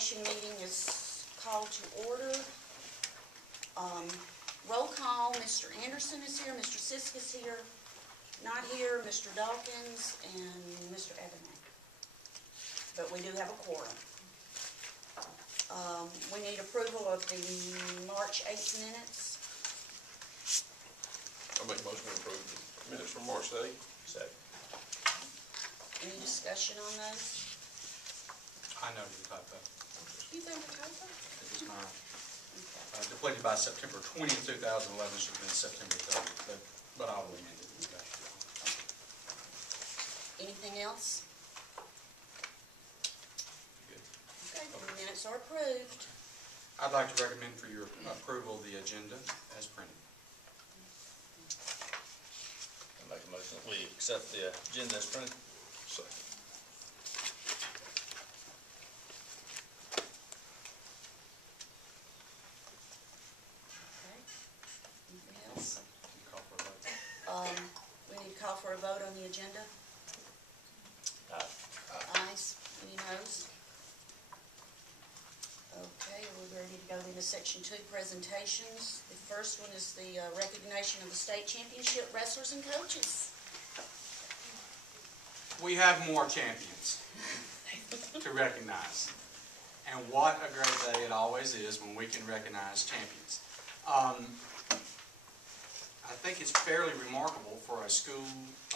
Education meeting is called to order. Roll call, Mr. Anderson is here, Mr. Sisk is here, not here, Mr. Dawkins, and Mr. Evanek. But we do have a quorum. We need approval of the March 8th minutes. I'll make a motion to approve the minutes from March 8th. Second. Any discussion on those? I know the typo. You think the typo? It was mine. Okay. Depleted by September 20th, 2011, should have been September 30th, but I will amend it. Anything else? Good. Okay, the minutes are approved. I'd like to recommend for your approval the agenda as printed. I make a motion that we accept the agenda as printed. Second. Okay. Anything else? Can you call for a vote? We need to call for a vote on the agenda. Ayes. Any noes? Okay, we're ready to go into section 2, presentations. The first one is the recognition of the state championship wrestlers and coaches. We have more champions to recognize. And what a great day it always is when we can recognize champions. I think it's fairly remarkable for a school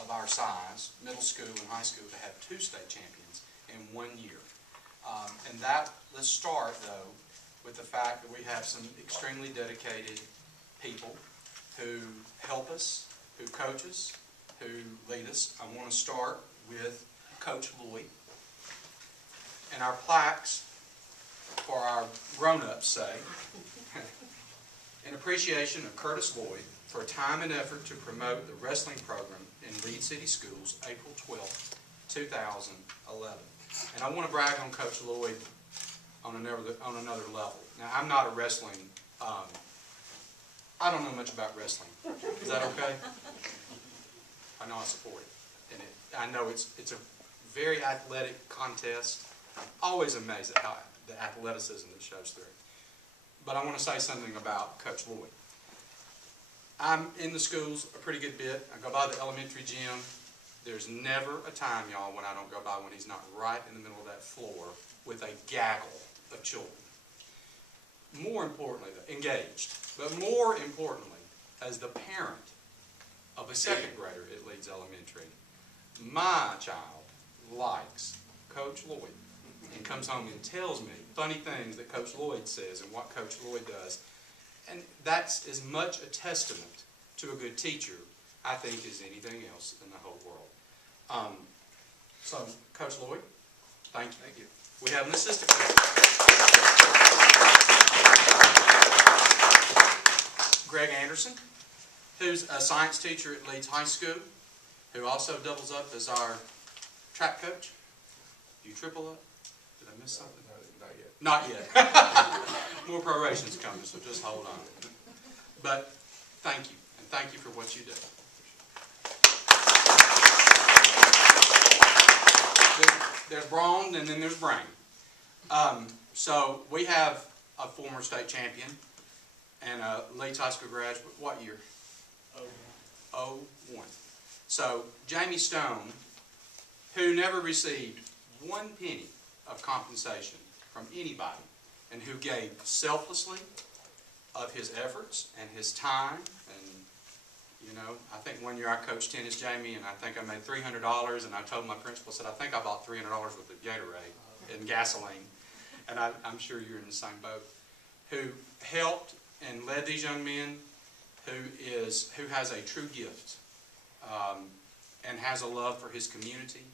of our size, middle school and high school, to have 2 state champions in 1 year. Let's start, though, with the fact that we have some extremely dedicated people who help us, who coach us, who lead us. I want to start with Coach Lloyd. And our plaques, for our grown-ups say, in appreciation of Curtis Lloyd for time and effort to promote the wrestling program in Leeds City Schools, April 12, 2011. And I want to brag on Coach Lloyd on another level. Now, I'm not a wrestling, I don't know much about wrestling. Is that okay? I know I support it. And I know it's a very athletic contest. I'm always amazed at how the athleticism that shows through. But I want to say something about Coach Lloyd. I'm in the schools a pretty good bit. I go by the elementary gym. There's never a time, y'all, when I don't go by when he's not right in the middle of that floor with a gaggle of children. More importantly, engaged, but more importantly, as the parent of a second grader at Leeds Elementary, my child likes Coach Lloyd and comes home and tells me funny things that Coach Lloyd says and what Coach Lloyd does. And that's as much a testament to a good teacher, I think, as anything else in the whole world. So, Coach Lloyd, thank you. Thank you. We have an assistant coach, Greg Anderson, who's a science teacher at Leeds High School, who also doubles up as our track coach. You triple up? Did I miss something? Not yet. Not yet. More proration's coming, so just hold on. But thank you, and thank you for what you do. There's Braun, and then there's Brain. So we have a former state champion and a Leeds High School graduate. What year? 01. So Jamie Stone, who never received 1 penny of compensation from anybody, and who gave selflessly of his efforts and his time. And you know, I think 1 year I coached tennis, Jamie, and I think I made $300, and I told my principal, I said, I think I bought $300 worth of Gatorade and gasoline, and I'm sure you're in the same boat, who helped and led these young men, who has a true gift and has a love for his community.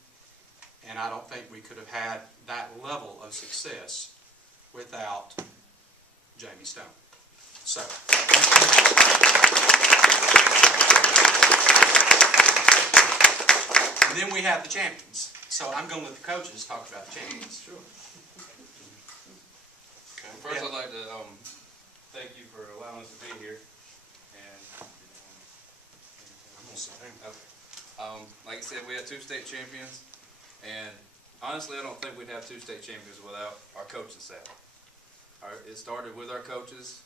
And I don't think we could have had that level of success without Jamie Stone. So, and then we have the champions. So I'm going to let the coaches talk about the champions. Sure. Okay. First, I'd like to thank you for allowing us to be here. And I'm going to sit down. okay. Like I said, we had 2 state champions, and honestly, I don't think we'd have 2 state champions without our coaching staff. It started with our coaches,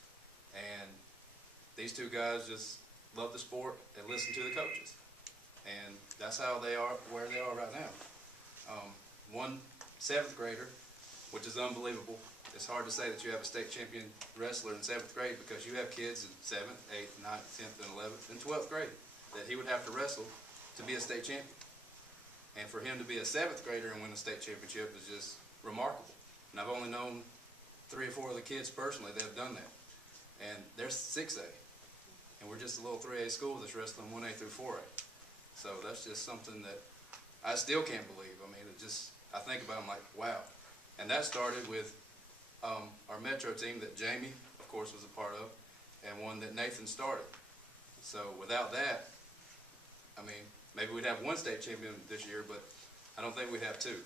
and these 2 guys just love the sport and listen to the coaches. And that's how they are where they are right now. One 7th grader, which is unbelievable. It's hard to say that you have a state champion wrestler in 7th grade because you have kids in 7th, 8th, 9th, 10th, and 11th, and 12th grade that he would have to wrestle to be a state champion. And for him to be a 7th grader and win a state championship is just remarkable. And I've only known 3 or 4 of the kids personally that have done that. And they're 6A. And we're just a little 3A school that's wrestling 1A through 4A. So that's just something that I still can't believe. I mean, I think about it, I'm like, wow. And that started with our Metro team that Jamie, of course, was a part of, and one that Nathan started. So without that, I mean, maybe we'd have 1 state champion this year, but I don't think we'd have 2.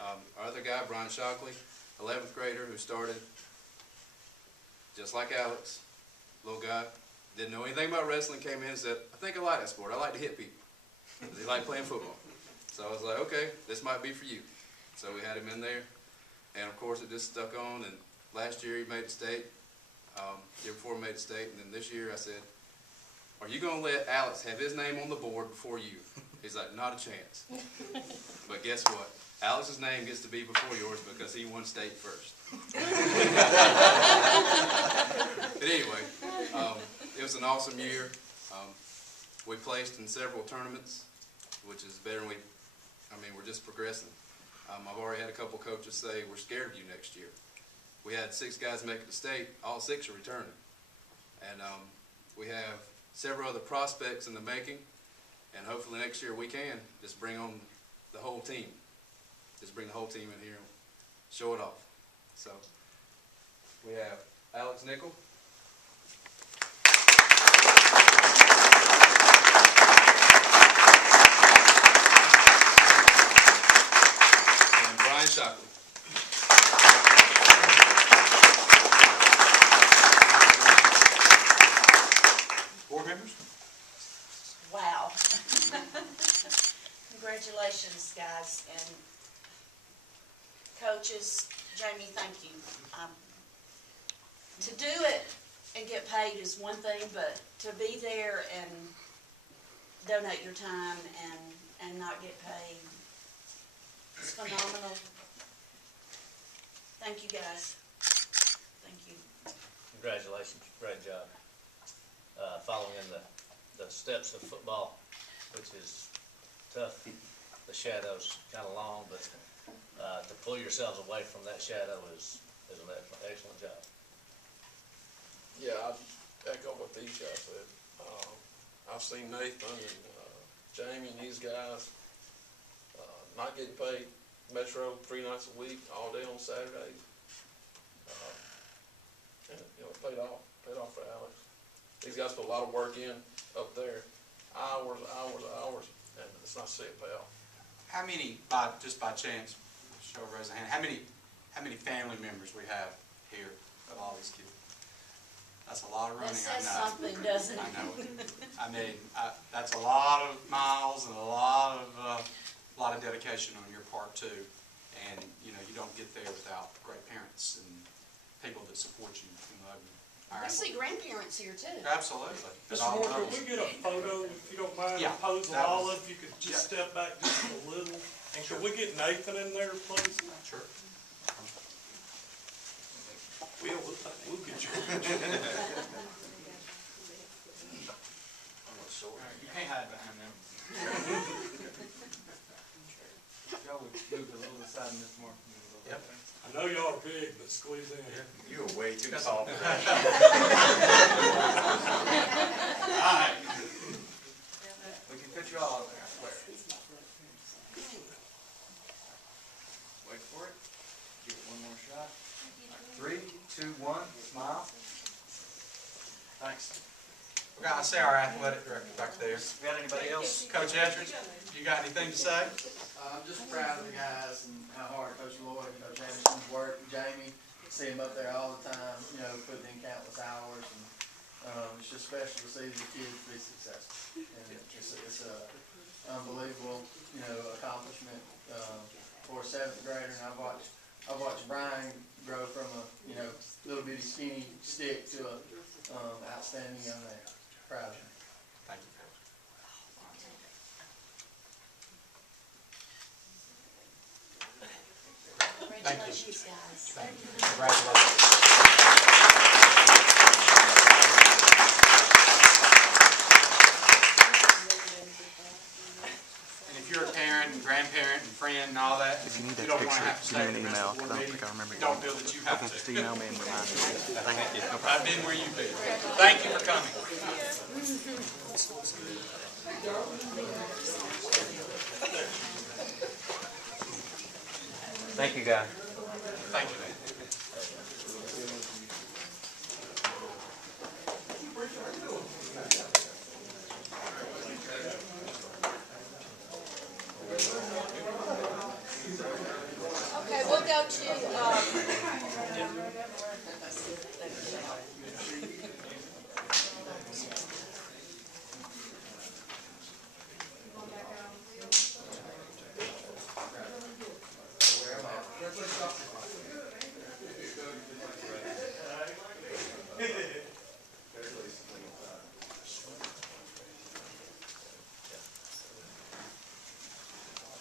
Our other guy, Brian Shockley, 11th grader, who started just like Alex, little guy, didn't know anything about wrestling, came in and said, I think I like that sport. I like to hit people. He liked playing football. So I was like, okay, this might be for you. So we had him in there, and of course it just stuck on, and last year he made the state, year before he made the state, and then this year I said, are you going to let Alex have his name on the board before you? He's like, not a chance. But guess what? Alex's name gets to be before yours because he won state first. But anyway, it was an awesome year. We placed in several tournaments, which is better than we're just progressing. I've already had a couple coaches say, we're scared of you next year. We had 6 guys make it to state, all 6 are returning. And we have several other prospects in the making, and hopefully next year we can just bring on the whole team. Just bring the whole team in here and show it off. So, we have Alex Nickel. And Brian Shockley. Board members? Wow. Congratulations, guys, and coaches. Jamie, thank you. To do it and get paid is one thing, but to be there and donate your time and not get paid, it's phenomenal. Thank you, guys. Thank you. Congratulations, great job. Following in the steps of football, which is tough. The shadow's kind of long, but to pull yourselves away from that shadow is an excellent job. Yeah, I echo what these guys said. I've seen Nathan and Jamie and these guys not getting paid Metro 3 nights a week, all day on Saturdays. And it paid off for Alex. These guys put a lot of work in up there, hours, and it's not to see it pay off. How many, just by chance, show of raise of hand, how many family members we have here of all these kids? That's a lot of running, That I says know. something, doesn't it? I know it. I mean, that's a lot of miles and a lot of dedication on your part too. And you don't get there without great parents and people that support you and love you. We see grandparents here too. Absolutely. Mr. Moore, could we get a photo, if you don't mind, Yeah, pose of that all was- of you, could just step back just a little? And could we get Nathan in there, please? Sure. We'll get you. You can't hide behind them. Y'all would move a little aside, Mr. Moore. Yep. I know y'all are big, but squeeze in. You are way too tall for that. All right. We can put you all up there, I swear. Wait for it. Give it one more shot. 3, 2, 1, smile. Thanks. Okay, I see our athletic director back there. We got anybody else? Coach Etridge, you got anything to say? I'm just proud of the guys and how hard Coach Lloyd and Coach Anderson's work. Jamie, see him up there all the time, putting in countless hours. And it's just special to see the kids be successful. And it's an unbelievable, accomplishment for a seventh grader, and I've watched Brian grow from a, you know, little bitty skinny stick to a, outstanding young man. Proud of him. Thank you, Coach. Congratulations, guys. Thank you. Congratulations. And if you're a parent and grandparent and friend and all that, If you need you that don't want to picture, have to send stay me for an the rest email, of the 'cause I board don't think I meeting, remember don't going. feel that you I have think just to. email me and remind me. Thank you. I've been where you've been. Thank you for coming. Thank you, guys. Thank you, man. Okay, we'll go to,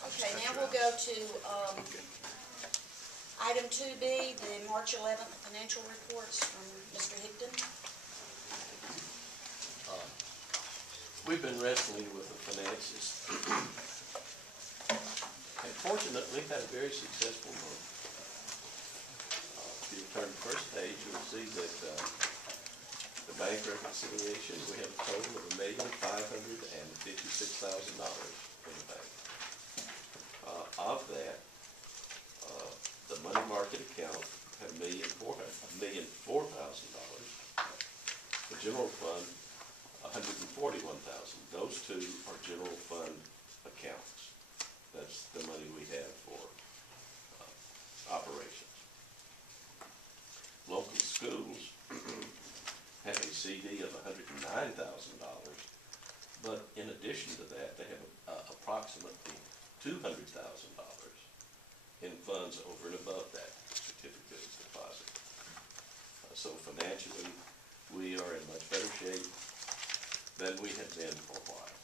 okay, now we'll go to, item 2B, the March 11th financial reports from Mr. Higdon. We've been wrestling with the finances. And fortunately, had a very successful month. If you turn to the first page, you'll see that the bank reconciliation, we have a total of $1,556,000 in the bank. Of that, the money market account had $1,004,000. The general fund, $141,000. Those two are general fund accounts. That's the money we have for operations. Local schools have a CD of $109,000, but in addition to that, they have approximately $200,000 in funds over and above that certificate of deposit. So financially, we are in much better shape than we have been for a while.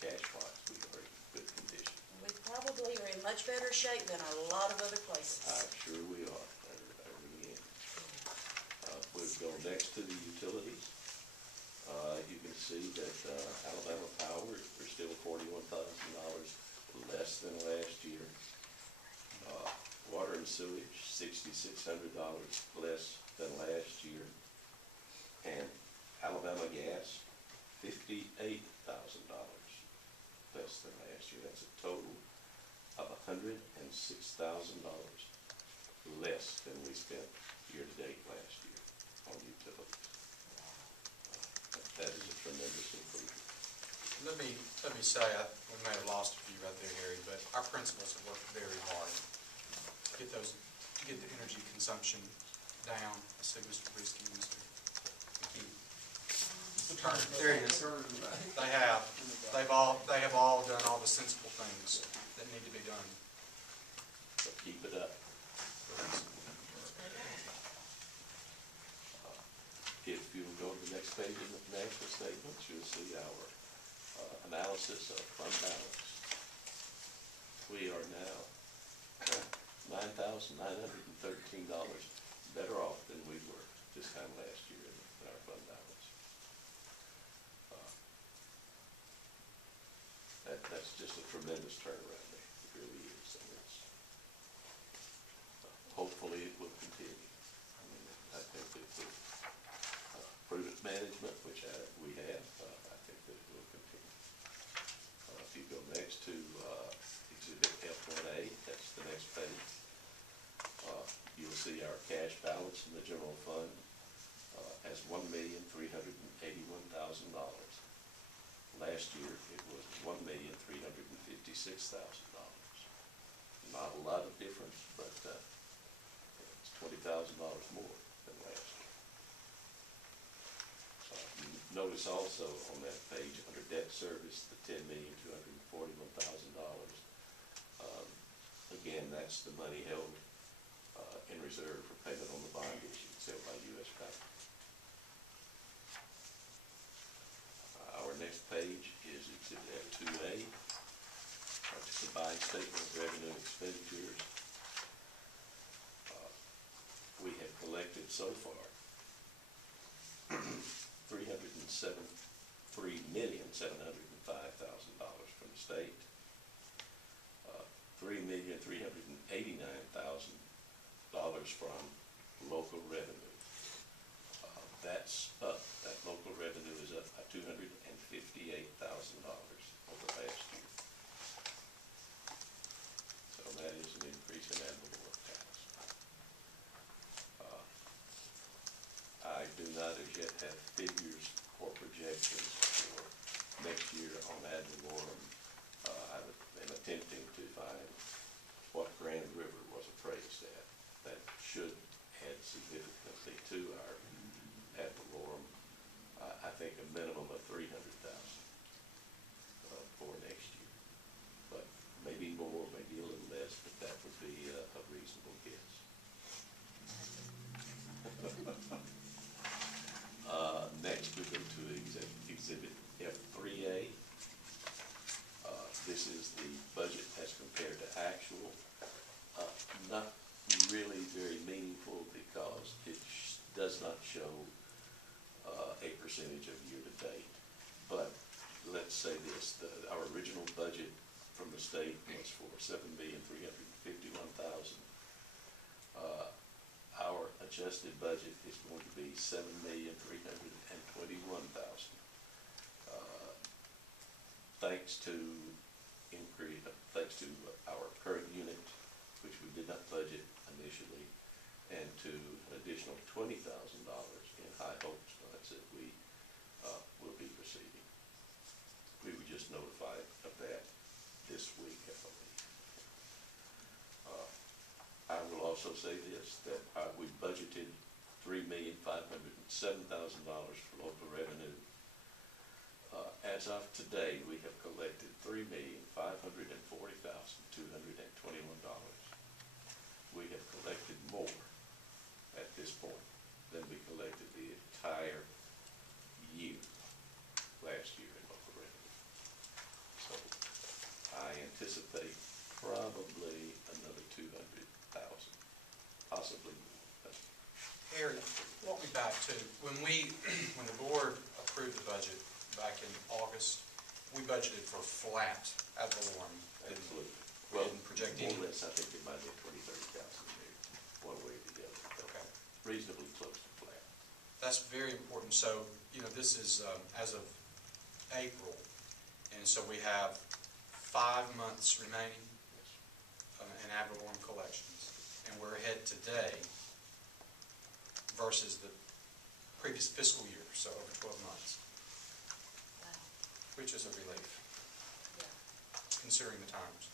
Cash-wise, we are in good condition. We probably are in much better shape than a lot of other places. I'm sure we are. I really am. We'll go next to the utilities. You can see that Alabama Power, they're still $41,000 less than last year. Water and sewage, $6,600 less than last year. And Alabama Gas, $58,000 less than last year. That's a total of $106,000 less than we spent year-to-date last year on utilities. That is a tremendous improvement. Let me say, we may have lost a few right there, Harry, but our principals have worked very hard to get the energy consumption down. I see Mr. Brisky and Mr. Turner. There he is. They have. They have all done all the sensible things that need to be done. So keep it up. If you'll go to the next page in the financial statements, you'll see our analysis of fund balance. We are now $9,913 better off than we were this time last year in our fund balance. That's just a tremendous turnaround there. It really is. And it's, hopefully it will continue. I mean, I think that the prudent management, which we have, I think that it will continue. If you go next to Exhibit F1A, that's the next page, you'll see our cash balance in the general fund as $1,381,000. Last year, it was $1,356,000. Not a lot of difference, but it's $20,000 more than last year. Notice also on that page, under debt service, the $10,241,000. again, that's the money held in reserve for payment on the bond issue held by U.S. Bank. Our next page is Exhibit F2A, which is the combined statement of revenue and expenditures. We have collected so far $3,705,000 from the state, $3,389,000 from local revenue. That's up. That local revenue is up by $258,000 over last year. So that is an increase in ad valorem tax. I do not as yet have figures or projections for next year on ad valorem. I am attempting to find what Grand River was appraised at. That should add significantly to our ad valorem. I think a minimum of $300,000 for next year, but maybe more, maybe a little less, but that would be a reasonable guess. Next, we go to Exhibit F3A. This is the budget as compared to actual. Not really very meaningful because it does not show a percentage of year-to-date. But let's say this, our original budget from the state was for $7,351,000. Our adjusted budget is going to be $7,321,000. Thanks to our current unit, which we did not budget initially, and to an additional $20,000 in high hopes funds that we will be receiving. We were just notified of that this week, I believe. I will also say this, that we budgeted $3,507,000 for local revenue. As of today, we have collected $3,540,221. We have collected more at this point than we collected the entire year last year in local revenue. So I anticipate probably another $200,000, possibly more. Harry, walk me back to when the board approved the budget back in August, we budgeted for flat ad valorem. Absolutely. We didn't project any. More or less, I think it might be 20, 30,000 there, one way or the other. Okay. Reasonably close to flat. That's very important. So, this is as of April, and so we have 5 months remaining in ad valorem collections, and we're ahead today versus the previous fiscal year, so over 12 months. Wow. Which is a relief, Yeah. considering the times.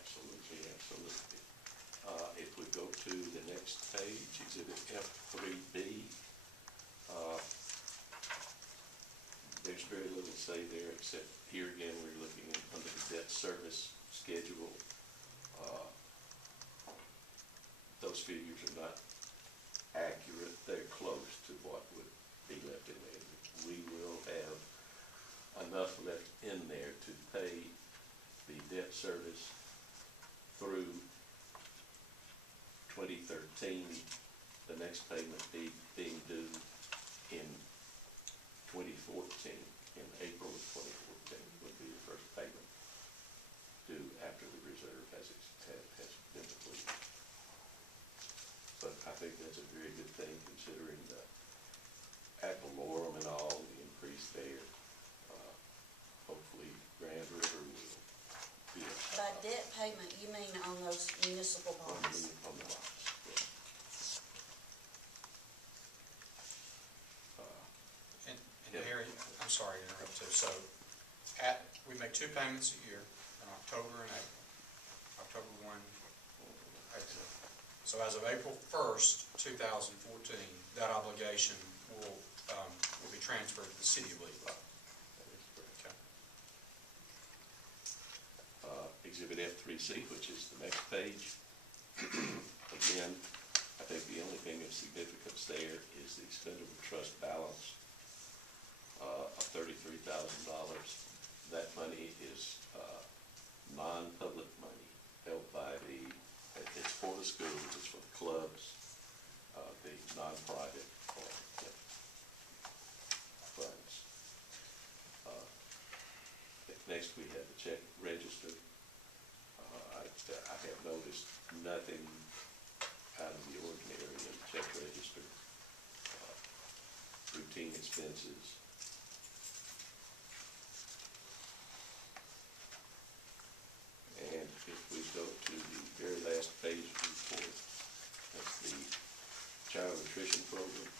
Absolutely, absolutely. If we go to the next page, Exhibit F3B, there's very little to say there, except here again, we're looking under the debt service schedule. Those figures are not accurate. They're close to what would be left in there. We will have enough left in there to pay the debt service through 2013, the next payment being due in 2014, in April of 2014 would be the first payment due after the reserve has been depleted. But I think that's a very good thing considering the ad valorem and all, the increase there. Hopefully Grand River will be By debt payment, you mean on those municipal bonds? on the bonds. And Yeah. Harry, I'm sorry to interrupt too. So we make 2 payments a year in October and April. October 1, April. So as of April 1st, 2014, that obligation will be transferred to the city of Leeds. That is correct. Okay. Exhibit F3C, which is the next page. Again, I think the only thing of significance there is the expendable trust balance of $33,000. That money is non-public money held by it's for the schools, it's for the clubs, the non-private or funds. Next, we have the check register. I have noticed nothing out of the ordinary in the check register. Routine expenses. And if we go to the very last page of the report, that's the child nutrition program.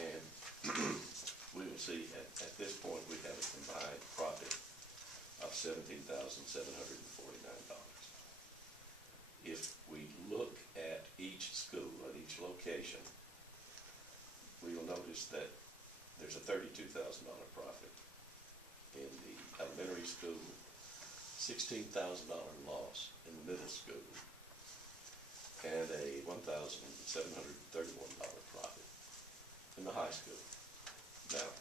And we will see at this point we have a combined profit of $17,749. If we look at each school, at each location, we will notice that there's a $32,000 profit. In the elementary school, $16,000 loss in the middle school, and a $1,731 profit in the high school. Now,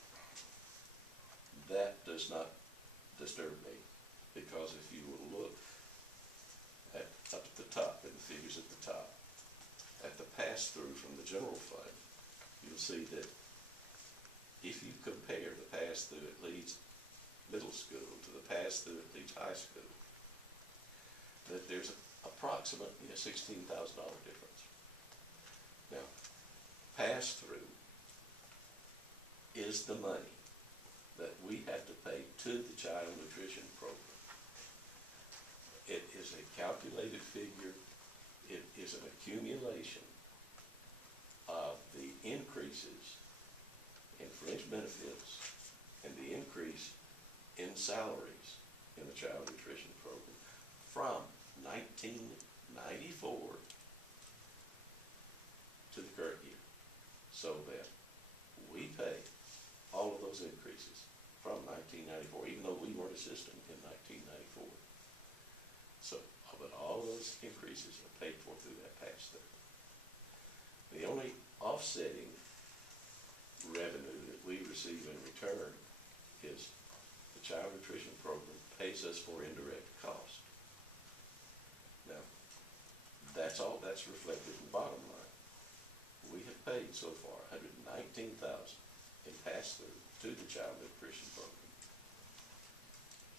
that does not disturb me, because if you will look up at the top, in the figures at the top, at the pass-through from the general fund, you'll see that if you compare the pass-through at Leeds Middle School to the pass-through at Leeds High School, that there's approximately a $16,000 difference. Now, pass-through is the money that we have to pay to the child nutrition program. It is a calculated figure. It is an accumulation of the increases in fringe benefits and the increase in salaries in the child nutrition program from 1994 to the current year, so that we pay all of those increases from 1994, even though we weren't a system in 1994. So, but all those increases are paid for through that pass-through. The only offsetting revenue that we receive in return is the child nutrition program pays us for indirect cost. Now, that's all that's reflected in the bottom line. We have paid so far $119,000 in pass-through to the child nutrition program.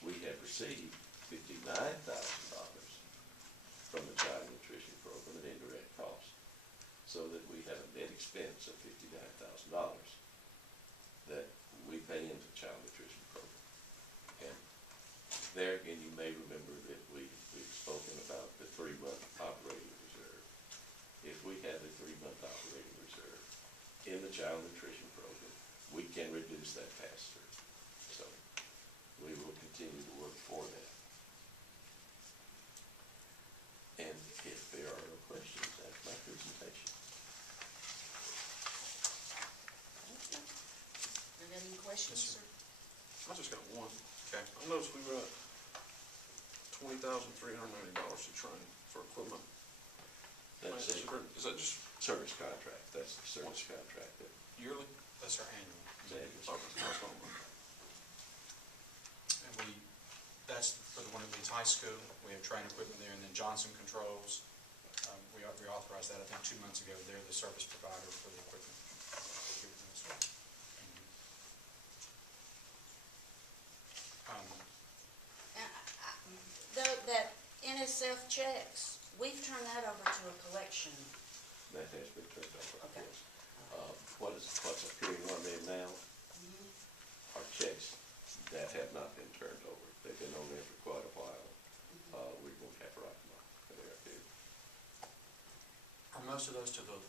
We have received $59,000 from the child nutrition program at indirect cost, so that we have a net expense of $59,000 that we pay into the child nutrition program. And there again, you may remember that we've spoken about the 3-month operating reserve. If we have a 3-month operating reserve in the child nutrition program, we can reduce that pass-through. So we will continue to work for that. And if there are no questions, that's my presentation. You got any questions, Yes, sir? I just got one. Okay. I noticed we were at $20,390 to train for equipment. That's Is that just service contract. That's the service contract that yearly? That's our annual. And that's for the one at Leeds High School. We have training equipment there, and then Johnson Controls. We authorized that, I think, 2 months ago. They're the service provider for the equipment. Though that NSF checks, we've turned that over to a collection. that has been turned over. Okay. Yes. What's appearing on there now are checks that have not been turned over. They've been on there for quite a while. We're going to have to write them up. There too. Are most of those to the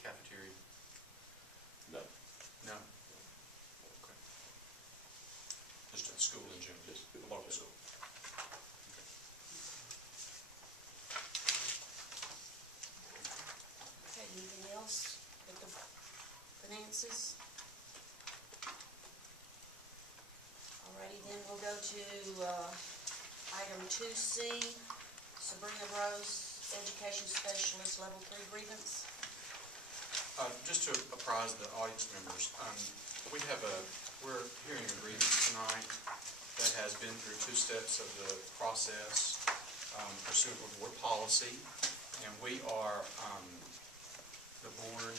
cafeteria? No. No. Okay. Just at school in general, Just the local school. Okay, anything else with the finances? Alrighty, then we'll go to, item 2C, Sabrina Rose, Education Specialist, Level 3 grievance. Just to apprise the audience members, we're hearing a grievance tonight that has been through 2 steps of the process pursuant with board policy, and we are the board.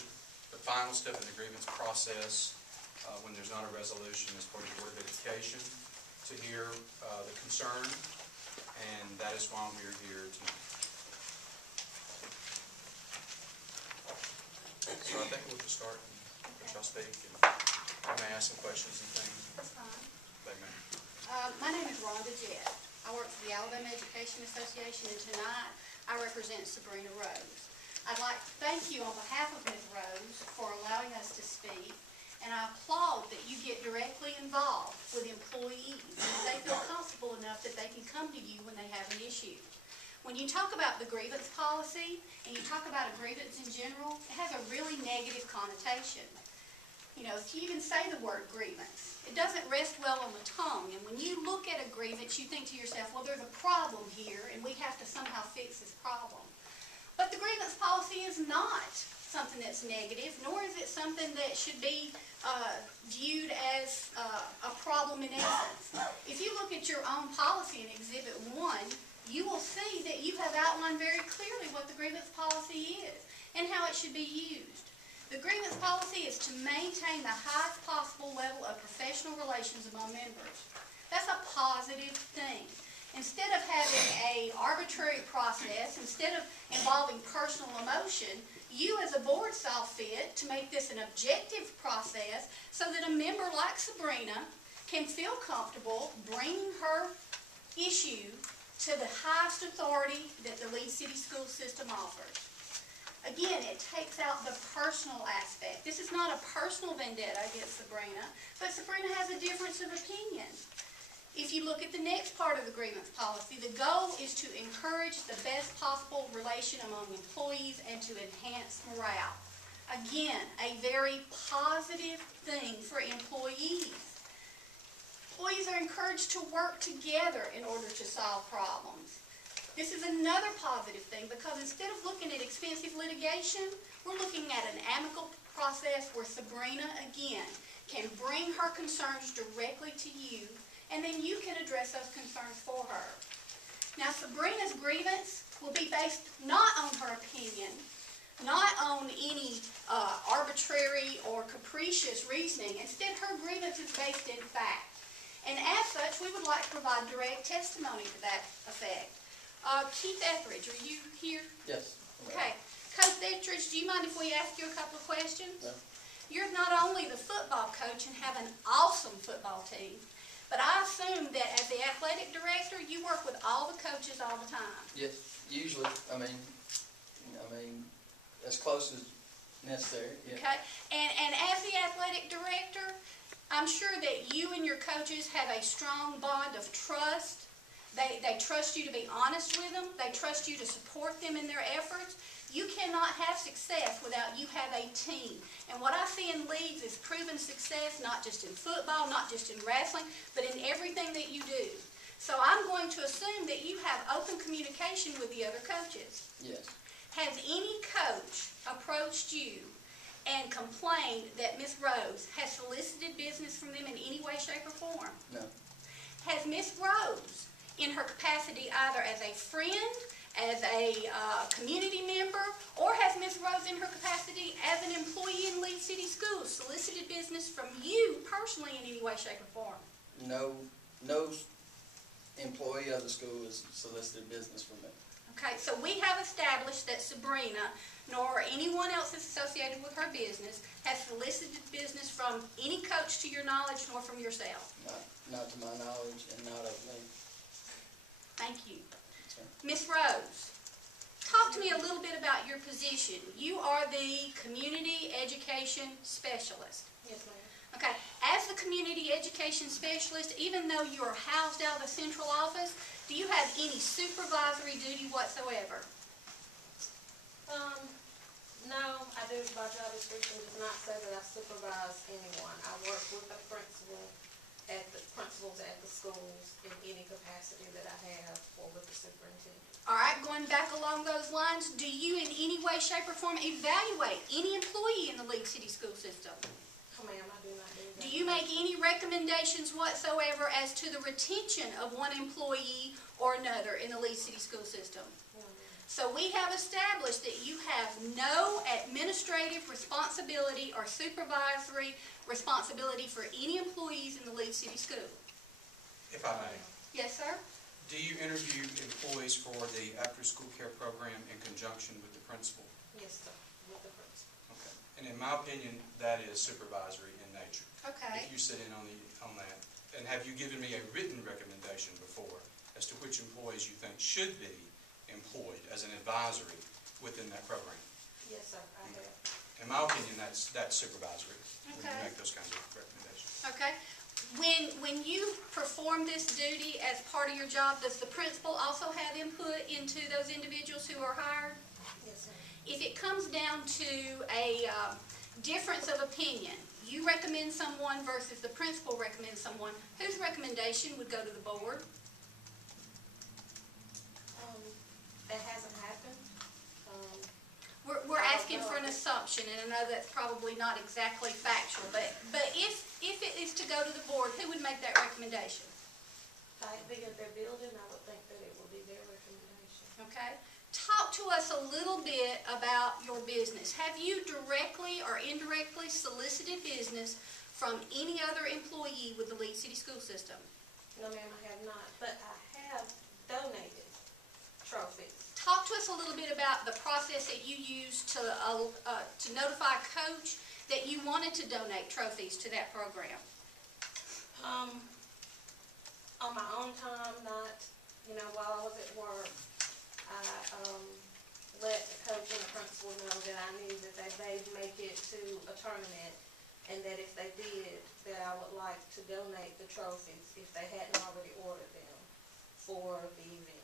The final step in the grievance process, when there's not a resolution, is part of the Board of Education to hear the concern, and that is why we are here tonight. So I think we'll just start and let y'all speak, and I may ask some questions and things. That's fine. They may. My name is Rhonda Jett. I work for the Alabama Education Association, and tonight I represent Sabrina Rose. I'd like to thank you on behalf of Ms. Rose for allowing us to speak, and I applaud that you get directly involved with employees, and they feel comfortable enough that they can come to you when they have an issue. When you talk about the grievance policy, and you talk about a grievance in general, it has a really negative connotation. You know, if you even say the word grievance, it doesn't rest well on the tongue, and when you look at a grievance, you think to yourself, well, there's a problem here, and we have to somehow fix this problem. But the grievance policy is not something that's negative, nor is it something that should be viewed as a problem in essence. If you look at your own policy in Exhibit 1, you will see that you have outlined very clearly what the grievance policy is and how it should be used. The grievance policy is to maintain the highest possible level of professional relations among members. That's a positive thing. Instead of having an arbitrary process, instead of involving personal emotion, you as a board saw fit to make this an objective process so that a member like Sabrina can feel comfortable bringing her issue to the highest authority that the Leeds City School System offers. Again, it takes out the personal aspect. This is not a personal vendetta against Sabrina, but Sabrina has a difference of opinion. If you look at the next part of the grievance policy, the goal is to encourage the best possible relation among employees and to enhance morale. Again, a very positive thing for employees. Employees are encouraged to work together in order to solve problems. This is another positive thing because instead of looking at expensive litigation, we're looking at an amicable process where Sabrina, again, can bring her concerns directly to you, and then you can address those concerns for her. Now, Sabrina's grievance will be based not on her opinion, not on any arbitrary or capricious reasoning. Instead, her grievance is based in fact. And as such, we would like to provide direct testimony to that effect. Keith Etheridge, are you here? Yes. Okay. Coach Etheridge, do you mind if we ask you a couple of questions? No. You're not only the football coach and have an awesome football team, but I assume that as the athletic director, you work with all the coaches all the time. Yes, usually, I mean, as close as necessary, yeah. Okay, and as the athletic director, I'm sure that you and your coaches have a strong bond of trust. They trust you to be honest with them. They trust you to support them in their efforts. You cannot have success without you have a team. And what I see in Leeds is proven success, not just in football, not just in wrestling, but in everything that you do. So I'm going to assume that you have open communication with the other coaches. Yes. Has any coach approached you and complained that Ms. Rose has solicited business from them in any way, shape, or form? No. Has Ms. Rose, in her capacity either as a friend, as a community member, or has Ms. Rose in her capacity as an employee in Leeds City Schools solicited business from you personally in any way, shape, or form? No employee of the school has solicited business from me. Okay, so we have established that Sabrina, nor anyone else that's associated with her business, has solicited business from any coach to your knowledge, nor from yourself. Not to my knowledge, and not of me. Thank you. That's right. Ms. Rose, talk to me a little bit about your position. You are the Community Education Specialist. Yes, ma'am. Okay, as the Community Education Specialist, even though you are housed out of the central office, do you have any supervisory duty whatsoever? No, I do. My job description does not say that I supervise anyone. I work with the principal at the principals at the schools in any capacity that I have or with the superintendent. All right, going back along those lines, do you in any way, shape, or form evaluate any employee in the Leeds City School System? Oh, ma'am, I do not do that. Do you make any recommendations whatsoever as to the retention of one employee or another in the Leeds City School System? No, ma'am. So we have established that you have no administrative responsibility or supervisory responsibility for any employees in the Leeds City School. If I may, Yes, sir? do you interview employees for the after-school care program in conjunction with the principal? Yes, sir, with the principal. Okay. And in my opinion, that is supervisory in nature. Okay. If you sit in on that. And have you given me a written recommendation before as to which employees you think should be employed as an advisory within that program? Yes, sir, I have. In my opinion, that's supervisory when you Okay. make those kinds of recommendations. Okay. When you perform this duty as part of your job, does the principal also have input into those individuals who are hired? Yes, ma'am. If it comes down to a difference of opinion, you recommend someone versus the principal recommends someone, whose recommendation would go to the board? That hasn't happened. We're asking for an assumption, and I know that's probably not exactly factual, but if it is to go to the board, who would make that recommendation? If I think of their building, I would think that it would be their recommendation. Okay? Talk to us a little bit about your business. Have you directly or indirectly solicited business from any other employee with the Leeds City School System? No, ma'am, I have not, but I have donated trophies. Talk to us a little bit about the process that you used to notify Coach that you wanted to donate trophies to that program. On my own time, not, while I was at work, I let the coach and the principal know that I knew that they'd make it to a tournament, and that if they did, that I would like to donate the trophies if they hadn't already ordered them for the event.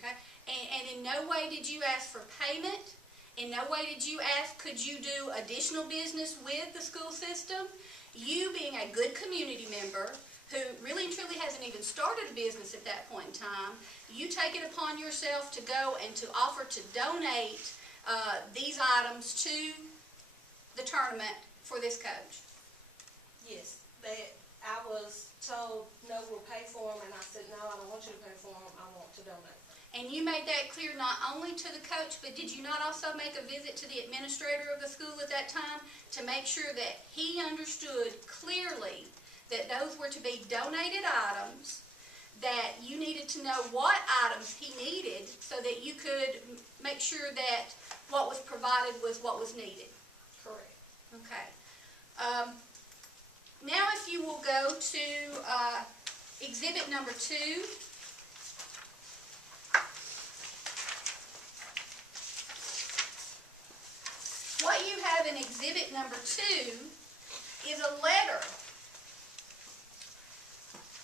Okay? And in no way did you ask for payment. In no way did you ask, could you do additional business with the school system? You, being a good community member, who really and truly hasn't even started a business at that point in time, you take it upon yourself to go and to offer to donate these items to the tournament for this coach. Yes, I was told, no, we'll pay for them, and I said, no, I don't want you to pay for them, I want to donate them. And you made that clear not only to the coach, but did you not also make a visit to the administrator of the school at that time to make sure that he understood clearly that those were to be donated items, that you needed to know what items he needed so that you could make sure that what was provided was what was needed? Correct. Okay. Now if you will go to exhibit number 2. What you have in exhibit number 2 is a letter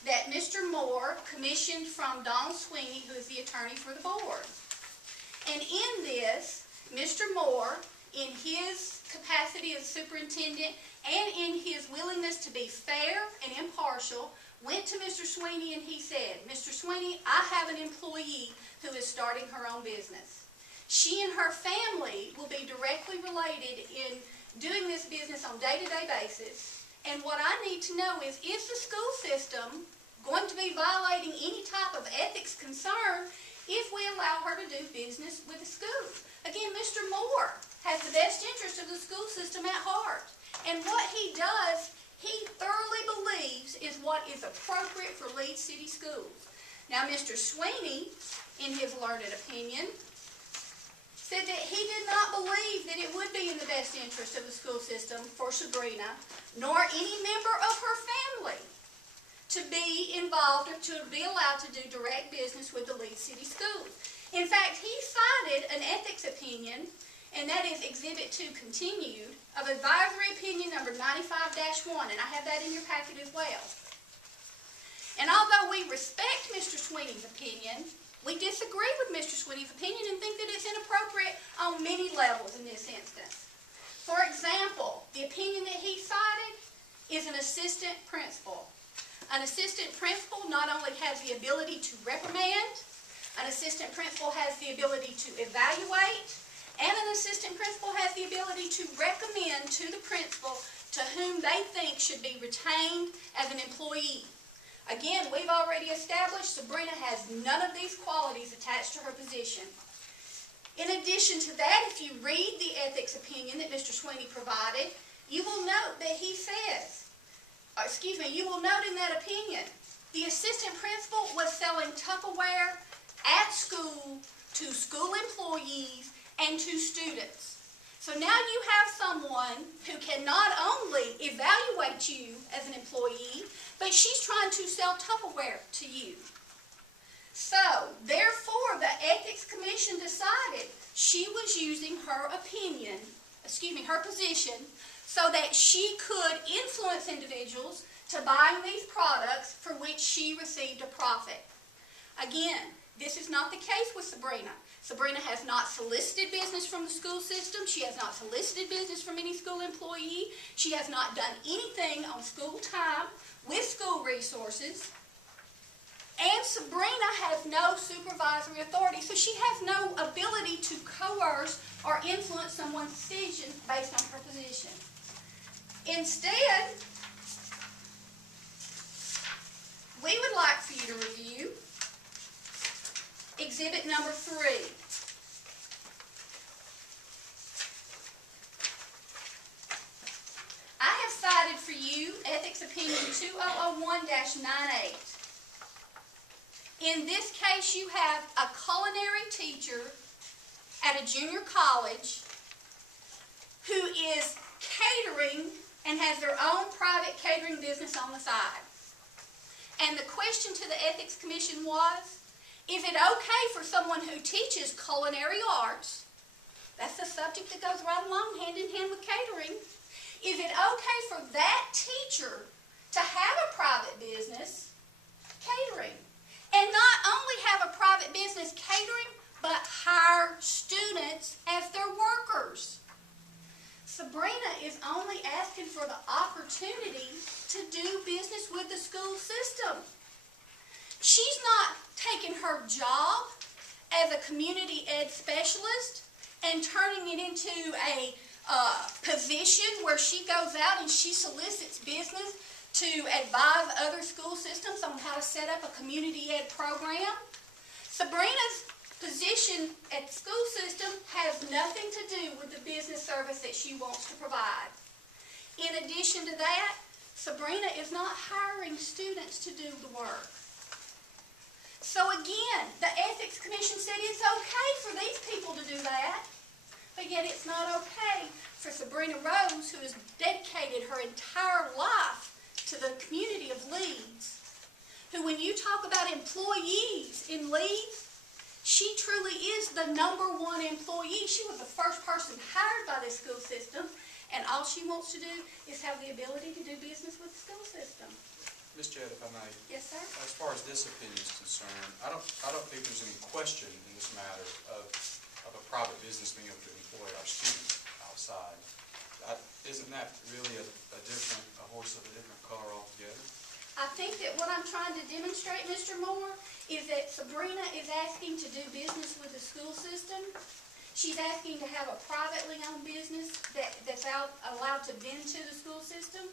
that Mr. Moore commissioned from Donald Sweeney, who is the attorney for the board. And in this, Mr. Moore, in his capacity as superintendent and in his willingness to be fair and impartial, went to Mr. Sweeney and he said, Mr. Sweeney, I have an employee who is starting her own business. She and her family will be directly related in doing this business on a day-to-day basis. And what I need to know is the school system going to be violating any type of ethics concern if we allow her to do business with the school? Again, Mr. Moore has the best interest of the school system at heart. And what he does, he thoroughly believes is what is appropriate for Leeds City Schools. Now, Mr. Sweeney, in his learned opinion, said that he did not believe that it would be in the best interest of the school system for Sabrina, nor any member of her family, to be involved or to be allowed to do direct business with the Leeds City Schools. In fact, he cited an ethics opinion, and that is Exhibit 2 continued, of advisory opinion number 95-1, and I have that in your packet as well. And although we respect Mr. Sweeney's opinion, we disagree with Mr. Sweeney's opinion and think that it's inappropriate on many levels in this instance. For example, the opinion that he cited is an assistant principal. An assistant principal not only has the ability to reprimand, an assistant principal has the ability to evaluate, and an assistant principal has the ability to recommend to the principal to whom they think should be retained as an employee. Again, we've already established Sabrina has none of these qualities attached to her position. In addition to that, if you read the ethics opinion that Mr. Sweeney provided, you will note that he says, you will note in that opinion, the assistant principal was selling Tupperware at school to school employees and to students. So now you have someone who can not only evaluate you as an employee, but she's trying to sell Tupperware to you. So, therefore, the Ethics Commission decided she was using her her position, so that she could influence individuals to buying these products for which she received a profit. Again, this is not the case with Sabrina. Sabrina has not solicited business from the school system. She has not solicited business from any school employee. She has not done anything on school time with school resources. And Sabrina has no supervisory authority, so she has no ability to coerce or influence someone's decision based on her position. Instead, we would like for you to review Exhibit number 3. I have cited for you Ethics Opinion 2001-98. In this case, you have a culinary teacher at a junior college who is catering and has their own private catering business on the side. And the question to the Ethics Commission was, is it okay for someone who teaches culinary arts, that's the subject that goes right along hand in hand with catering, is it okay for that teacher to have a private business catering? And not only have a private business catering, but hire students as their workers. Sabrina is only asking for the opportunity to do business with the school system. She's not taking her job as a community ed specialist and turning it into a position where she goes out and she solicits business to advise other school systems on how to set up a community ed program. Sabrina's position at the school system has nothing to do with the business service that she wants to provide. In addition to that, Sabrina is not hiring students to do the work. So again, the Ethics Commission said it's okay for these people to do that, but yet it's not okay for Sabrina Rose, who has dedicated her entire life to the community of Leeds, who, when you talk about employees in Leeds, she truly is the #1 employee. She was the first person hired by the school system, and all she wants to do is have the ability to do business with the school system. Ms. Jett, if I may. Yes, sir. As far as this opinion is concerned, I don't think there's any question in this matter of a private business being able to employ our students outside. Isn't that really a horse of a different color altogether? I think that what I'm trying to demonstrate, Mr. Moore, is that Sabrina is asking to do business with the school system. She's asking to have a privately owned business that's allowed to vend to the school system.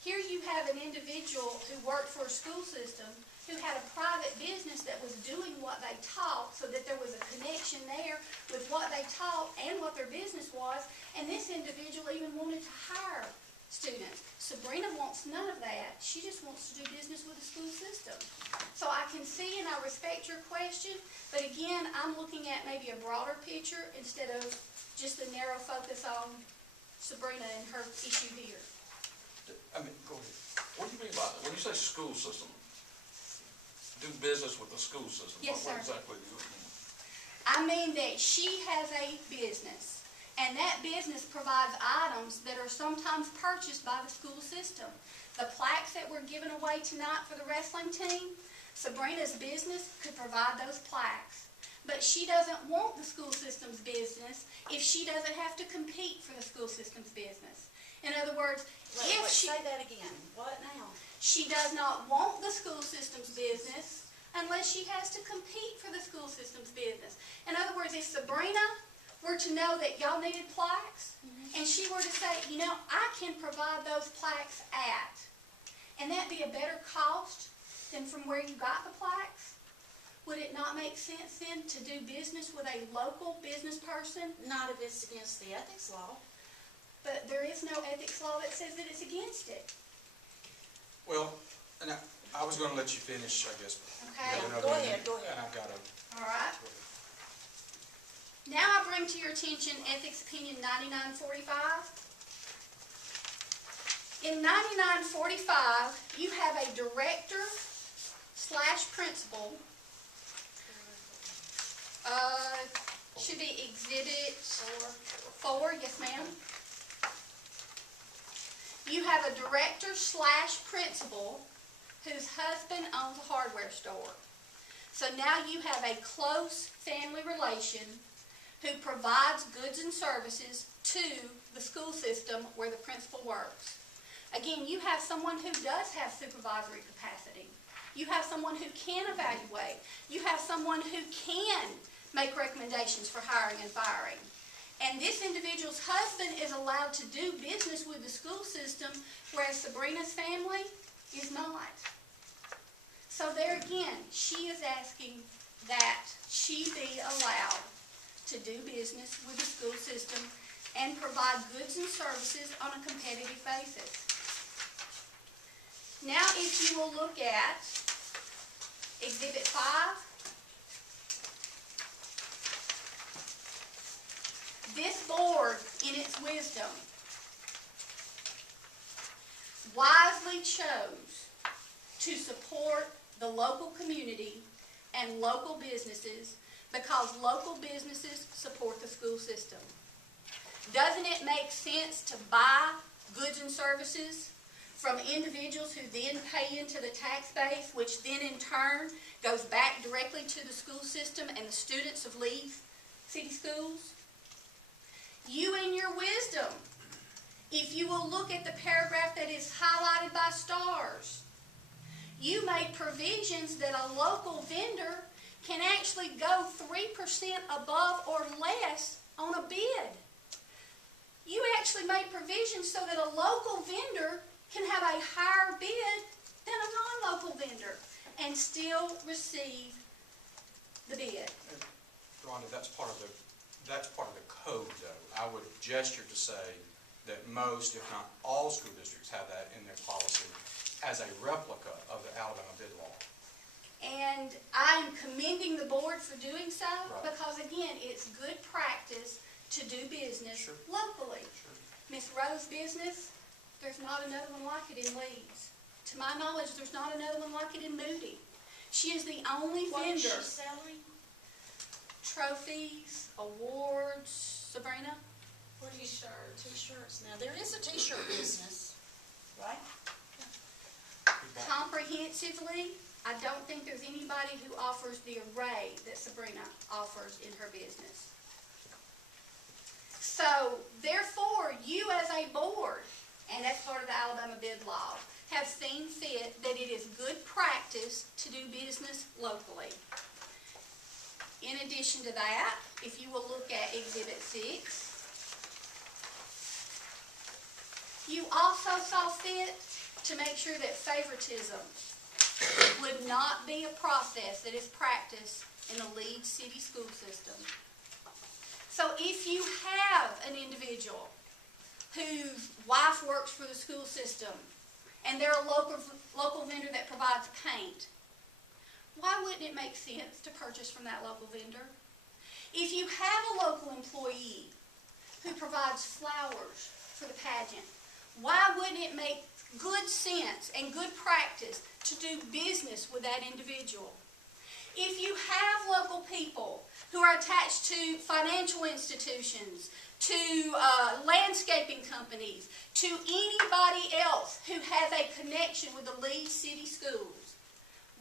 Here you have an individual who worked for a school system who had a private business that was doing what they taught, so that there was a connection there with what they taught and what their business was, and this individual even wanted to hire students. Sabrina wants none of that. She just wants to do business with the school system. So I can see and I respect your question, but again, I'm looking at maybe a broader picture instead of just a narrow focus on Sabrina and her issue here. I mean, go ahead. What do you mean by that? When you say school system, do business with the school system? Yes, sir. What exactly do you mean? I mean that she has a business, and that business provides items that are sometimes purchased by the school system. The plaques that were given away tonight for the wrestling team, Sabrina's business could provide those plaques. But she doesn't want the school system's business if she doesn't have to compete for the school system's business. In other words, Wait, if she, say that again. What now? she does not want the school system's business unless she has to compete for the school system's business. In other words, if Sabrina were to know that y'all needed plaques, and she were to say, you know, I can provide those plaques at, and that'd be a better cost than from where you got the plaques, would it not make sense then to do business with a local business person? Not if it's against the ethics law. But there is no ethics law that says that it's against it. Well, and I was gonna let you finish, I guess. Okay. You have another Go minute, ahead, go ahead. And I've got a. All right. Now I bring to your attention Ethics Opinion 9945. In 9945, you have a director/principal. Should be Exhibit 4, yes ma'am. You have a director/principal whose husband owns a hardware store. So now you have a close family relation who provides goods and services to the school system where the principal works. Again, you have someone who does have supervisory capacity. You have someone who can evaluate. You have someone who can make recommendations for hiring and firing. And this individual's husband is allowed to do business with the school system, whereas Sabrina's family is not. So there again, she is asking that she be allowed to do business with the school system and provide goods and services on a competitive basis. Now if you will look at Exhibit 5, this board, in its wisdom, wisely chose to support the local community and local businesses because local businesses support the school system. Doesn't it make sense to buy goods and services from individuals who then pay into the tax base, which then in turn goes back directly to the school system and the students of Leeds City Schools? You in your wisdom, if you will look at the paragraph that is highlighted by stars, you made provisions that a local vendor can actually go 3% above or less on a bid. You actually made provisions so that a local vendor can have a higher bid than a non-local vendor and still receive the bid. Rhonda, that's part of the code, though. I would gesture to say that most, if not all, school districts have that in their policy as a replica of the Alabama bid law. And I'm commending the board for doing so, Right. because again, it's good practice to do business Sure. locally. Sure. Miss Rowe's business, there's not another one like it in Leeds. To my knowledge, there's not another one like it in Moody. She is the only What is vendor. she selling? Trophies, awards, Sabrina? What T-shirts? T-shirts. Now, there is a T-shirt business, right? Comprehensively, I don't think there's anybody who offers the array that Sabrina offers in her business. So, therefore, you as a board, and as part of the Alabama bid law, have seen fit that it is good practice to do business locally. In addition to that, if you will look at Exhibit 6, you also saw fit to make sure that favoritism would not be a process that is practiced in the Leeds City School System. So if you have an individual whose wife works for the school system and they're a local vendor that provides paint, why wouldn't it make sense to purchase from that local vendor? If you have a local employee who provides flowers for the pageant, why wouldn't it make good sense and good practice to do business with that individual? If you have local people who are attached to financial institutions, to landscaping companies, to anybody else who has a connection with the Leeds City Schools,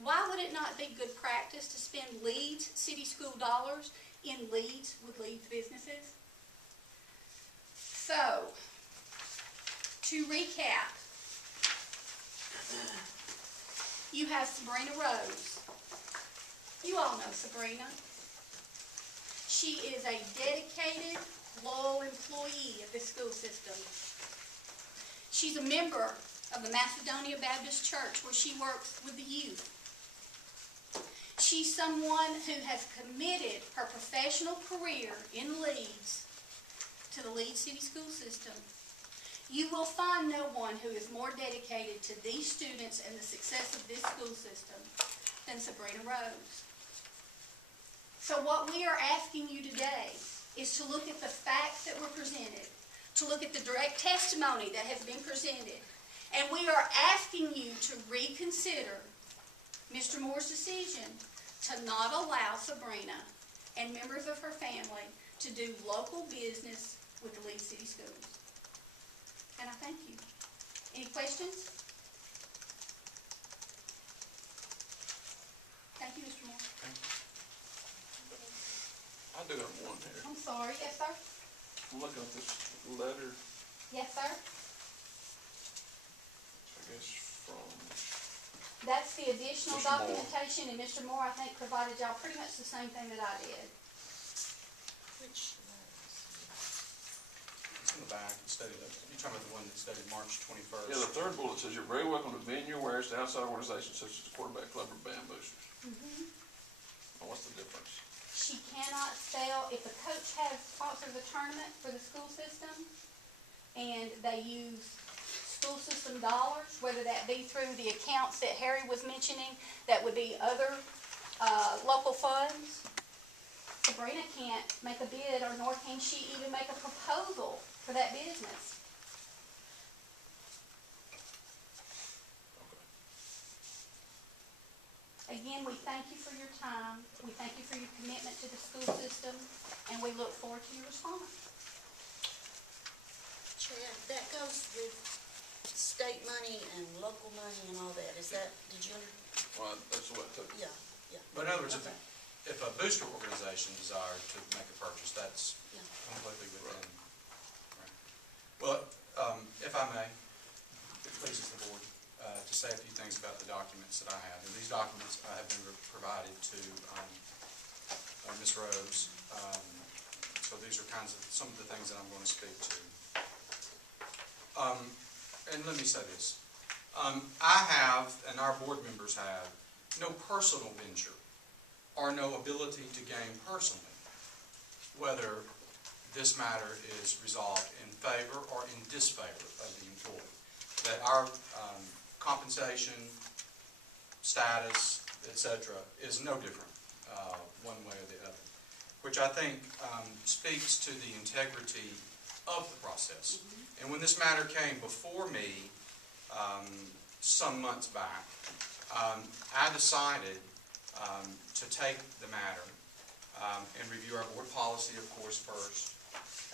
why would it not be good practice to spend Leeds City School dollars in Leeds with Leeds businesses? So, To recap, you have Sabrina Rose. You all know Sabrina. She is a dedicated, loyal employee of the school system. She's a member of the Macedonia Baptist Church where she works with the youth. She's someone who has committed her professional career in Leeds to the Leeds City School System. You will find no one who is more dedicated to these students and the success of this school system than Sabrina Rose. So what we are asking you today is to look at the facts that were presented, to look at the direct testimony that has been presented, and we are asking you to reconsider Mr. Moore's decision to not allow Sabrina and members of her family to do local business with the Leeds City Schools. And I thank you. Any questions? Thank you, Mr. Moore. I do have one here. I'm sorry. Yes, sir? I'm looking at this letter, Yes, sir? I guess, from, That's the additional Mr. Moore. documentation, and Mr. Moore, I think, provided y'all pretty much the same thing that I did. It's in the back. You're talking about the one that stated March 21st. yeah, the third bullet says, "You're very welcome to vend your wares to outside organizations such as the Quarterback Club or Band Boosters." Well, what's the difference? She cannot sell, if a coach sponsors a tournament for the school system, and they use school system dollars, whether that be through the accounts that Harry was mentioning, that would be other local funds, Sabrina can't make a bid, or nor can she even make a proposal for that business. Again, we thank you for your time, we thank you for your commitment to the school system, and we look forward to your response. Chad, that goes with state money and local money and all that, is that, did you Well, that's what I took. yeah. But in other words, Okay. if a booster organization desired to make a purchase, that's Yeah. completely within. Right. Well, if I may, it pleases the board to say a few things about the documents that I have. And these documents have been provided to Ms. Rose. So these are some of the things that I'm going to speak to. And let me say this. I have, and our board members have, no personal venture or no ability to gain personally whether this matter is resolved in favor or in disfavor of the employee. That our compensation, status, etc., is no different one way or the other, which I think speaks to the integrity of the process. And when this matter came before me some months back, I decided to take the matter and review our board policy, of course, first,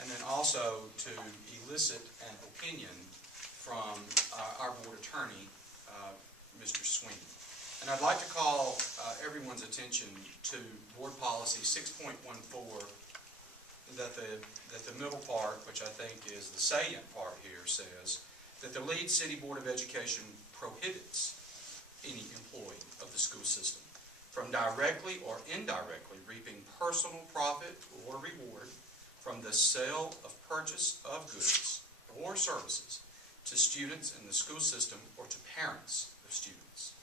and then also to elicit an opinion from our board attorney, Mr. Sweeney. And I'd like to call everyone's attention to board policy 6.14, that the middle part, which I think is the salient part here, says that the Leeds City Board of Education prohibits any employee of the school system from directly or indirectly reaping personal profit or reward from the sale of purchase of goods or services to students in the school system or to parents of students.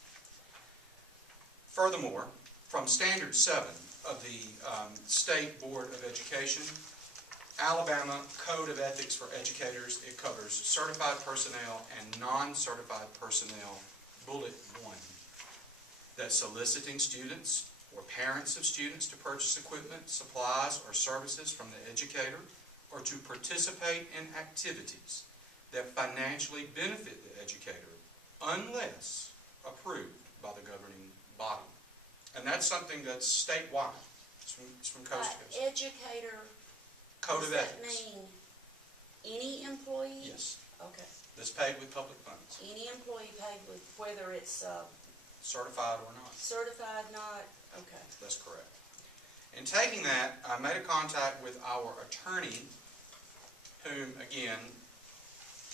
Furthermore, from Standard 7 of the State Board of Education, Alabama Code of Ethics for Educators, it covers certified personnel and non-certified personnel, Bullet 1, that soliciting students or parents of students to purchase equipment, supplies, or services from the educator or to participate in activities that financially benefit the educator unless approved by the governing body. And that's something that's statewide. It's from coast to coast. Educator, Code does of that Ethics. mean any employee? Yes. Okay. That's paid with public funds, Any employee paid with, whether it's certified or not. certified, not, okay. That's correct. In taking that, I made a contact with our attorney, whom, again,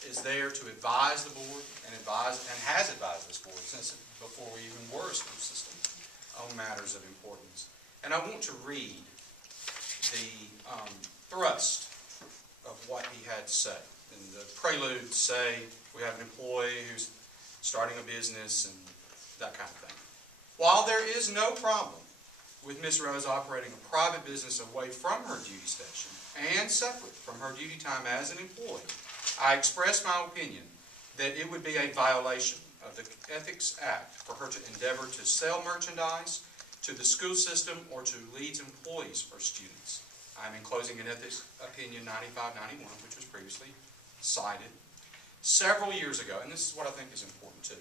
is there to advise the board and has advised this board since before we even were a school system on matters of importance. And I want to read the thrust of what he had to say. In the prelude, say we have an employee who's starting a business and that kind of thing. While there is no problem with Ms. Rose operating a private business away from her duty station and separate from her duty time as an employee, I express my opinion that it would be a violation of the Ethics Act for her to endeavor to sell merchandise to the school system or to Leeds employees or students. I'm enclosing an Ethics Opinion 9591, which was previously cited. Several years ago, and this is what I think is important too.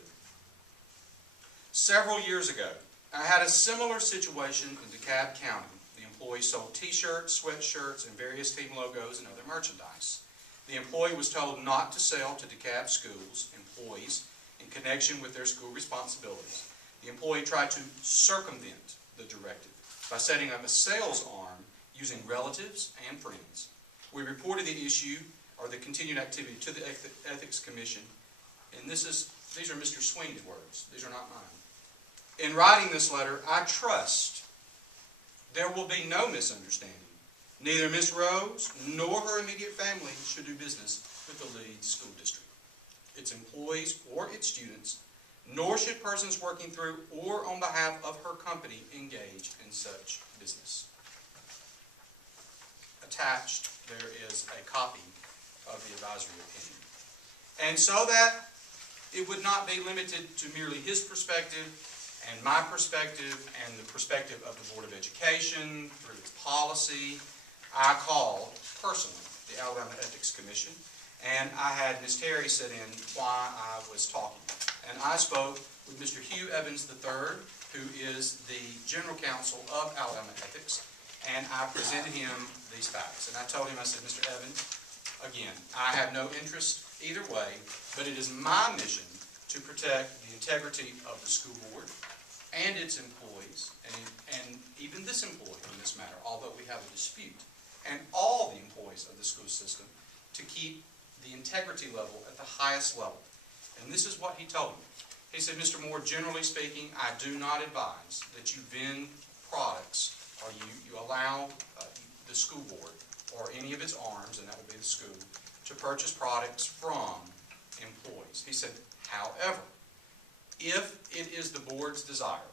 Several years ago, I had a similar situation in DeKalb County. The employee sold t-shirts, sweatshirts, and various team logos and other merchandise. The employee was told not to sell to DeKalb schools employees in connection with their school responsibilities. The employee tried to circumvent the directive by setting up a sales arm using relatives and friends. We reported the issue or the continued activity to the Ethics Commission, and these are Mr. Sweeney's words. These are not mine. In writing this letter, I trust there will be no misunderstanding. Neither Ms. Rose nor her immediate family should do business with the Leeds School District, its employees, or its students, nor should persons working through or on behalf of her company engage in such business. Attached, there is a copy of the advisory opinion. And so that it would not be limited to merely his perspective and my perspective and the perspective of the Board of Education through its policy, I called personally the Alabama Ethics Commission, and I had Ms. Terry sit in while I was talking. And I spoke with Mr. Hugh Evans III, who is the General Counsel of Alabama Ethics, and I presented him these facts. And I told him, I said, Mr. Evans, again, I have no interest either way, but it is my mission to protect the integrity of the school board and its employees, and even this employee in this matter, although we have a dispute, and all the employees of the school system, to keep the integrity level at the highest level. And this is what he told me. He said, Mr. Moore, generally speaking, I do not advise that you vend products or you allow the school board or any of its arms, and that would be the school, to purchase products from employees. He said, however, if it is the board's desire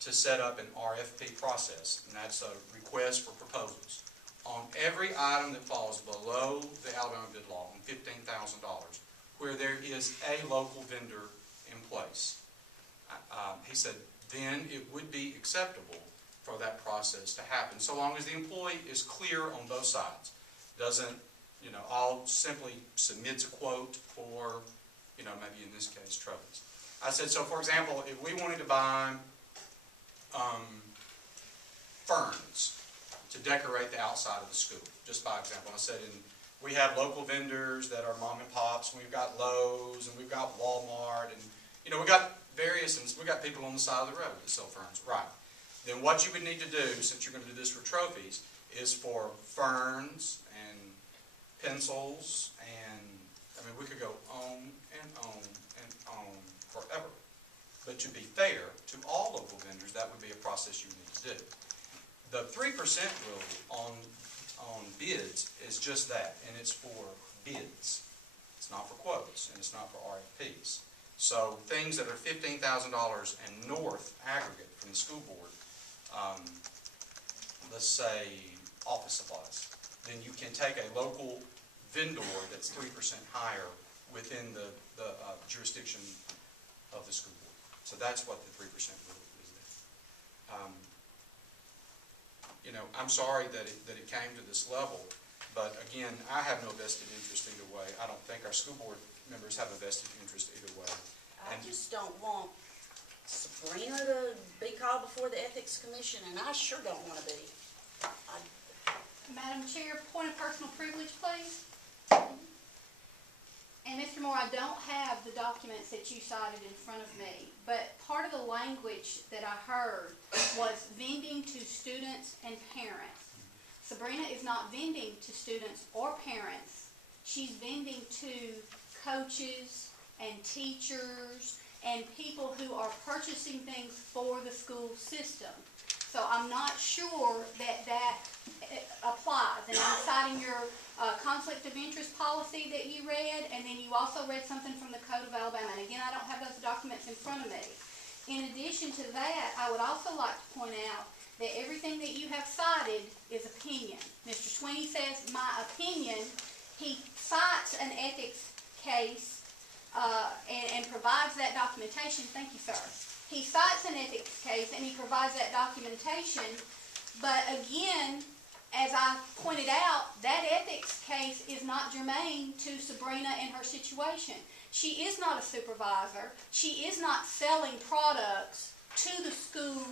to set up an RFP process, and that's a request for proposals, on every item that falls below the Alabama bid law on $15,000, where there is a local vendor in place, he said, then it would be acceptable for that process to happen, so long as the employee is clear on both sides. Doesn't, all simply submits a quote for, maybe in this case, trophies. I said, so for example, if we wanted to buy ferns to decorate the outside of the school, just by example, I said, we have local vendors that are mom and pops, and we've got Lowe's, and we've got Walmart, and we got various, and we got people on the side of the road that sell ferns, right? Then what you would need to do, since you're going to do this for trophies, is for ferns and pencils, and we could go on and on and on forever. But to be fair to all local vendors, that would be a process you need to do. The 3% rule on bids is just that, and it's for bids. It's not for quotes, and it's not for RFPs. So things that are $15,000 and north aggregate from the school board, let's say office supplies, then you can take a local vendor that's 3% higher within the jurisdiction of the school board. So that's what the 3% rule is there. I'm sorry that it came to this level, but again, I have no vested interest either way. I don't think our school board members have a vested interest either way. I just don't want Sabrina to be called before the Ethics Commission, and I sure don't want to be. Madam Chair, point of personal privilege, please. And Mr. Moore, I don't have the documents that you cited in front of me, but part of the language that I heard was vending to students and parents. Sabrina is not vending to students or parents. She's vending to coaches and teachers and people who are purchasing things for the school system. So I'm not sure that applies. And I'm citing your conflict of interest policy that you read, and then you also read something from the Code of Alabama. And again, I don't have those documents in front of me. In addition to that, I would also like to point out that everything that you have cited is opinion. Mr. Sweeney says, my opinion. He cites an ethics case and provides that documentation. Thank you, sir. He cites an ethics case and he provides that documentation. But again, as I pointed out, that ethics case is not germane to Sabrina and her situation. She is not a supervisor. She is not selling products to the school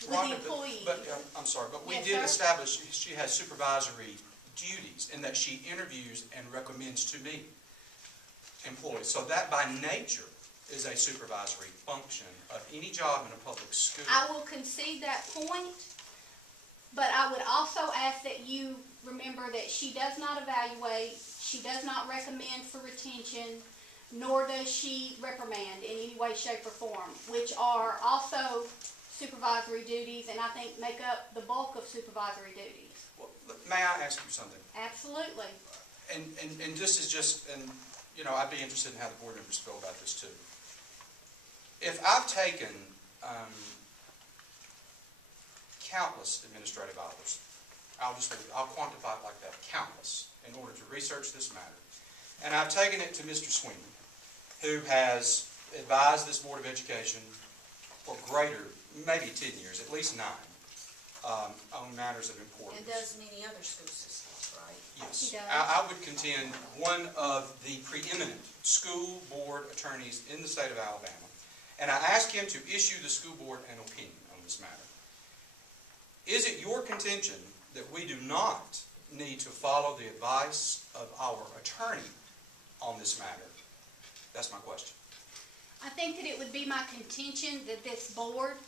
with the employees. But I'm sorry, but we Yes, did sir? establish she has supervisory duties and that she interviews and recommends to me employees. So that by nature is a supervisory function of any job in a public school. I will concede that point, but I would also ask that you remember that she does not evaluate, she does not recommend for retention, nor does she reprimand in any way, shape, or form, which are also supervisory duties and I think make up the bulk of supervisory duties. Well, may I ask you something? Absolutely. And this is just, and you know, I'd be interested in how the board members feel about this too. If I've taken countless administrative hours, I'll quantify it like that, countless, in order to research this matter, and I've taken it to Mr. Sweeney, who has advised this Board of Education for greater, maybe 10 years, at least 9, on matters of importance. And does many other school systems, right? Yes. He does. I would contend one of the preeminent school board attorneys in the state of Alabama. And I asked him to issue the school board an opinion on this matter. Is it your contention that we do not need to follow the advice of our attorney on this matter? That's my question. I think that it would be my contention that this board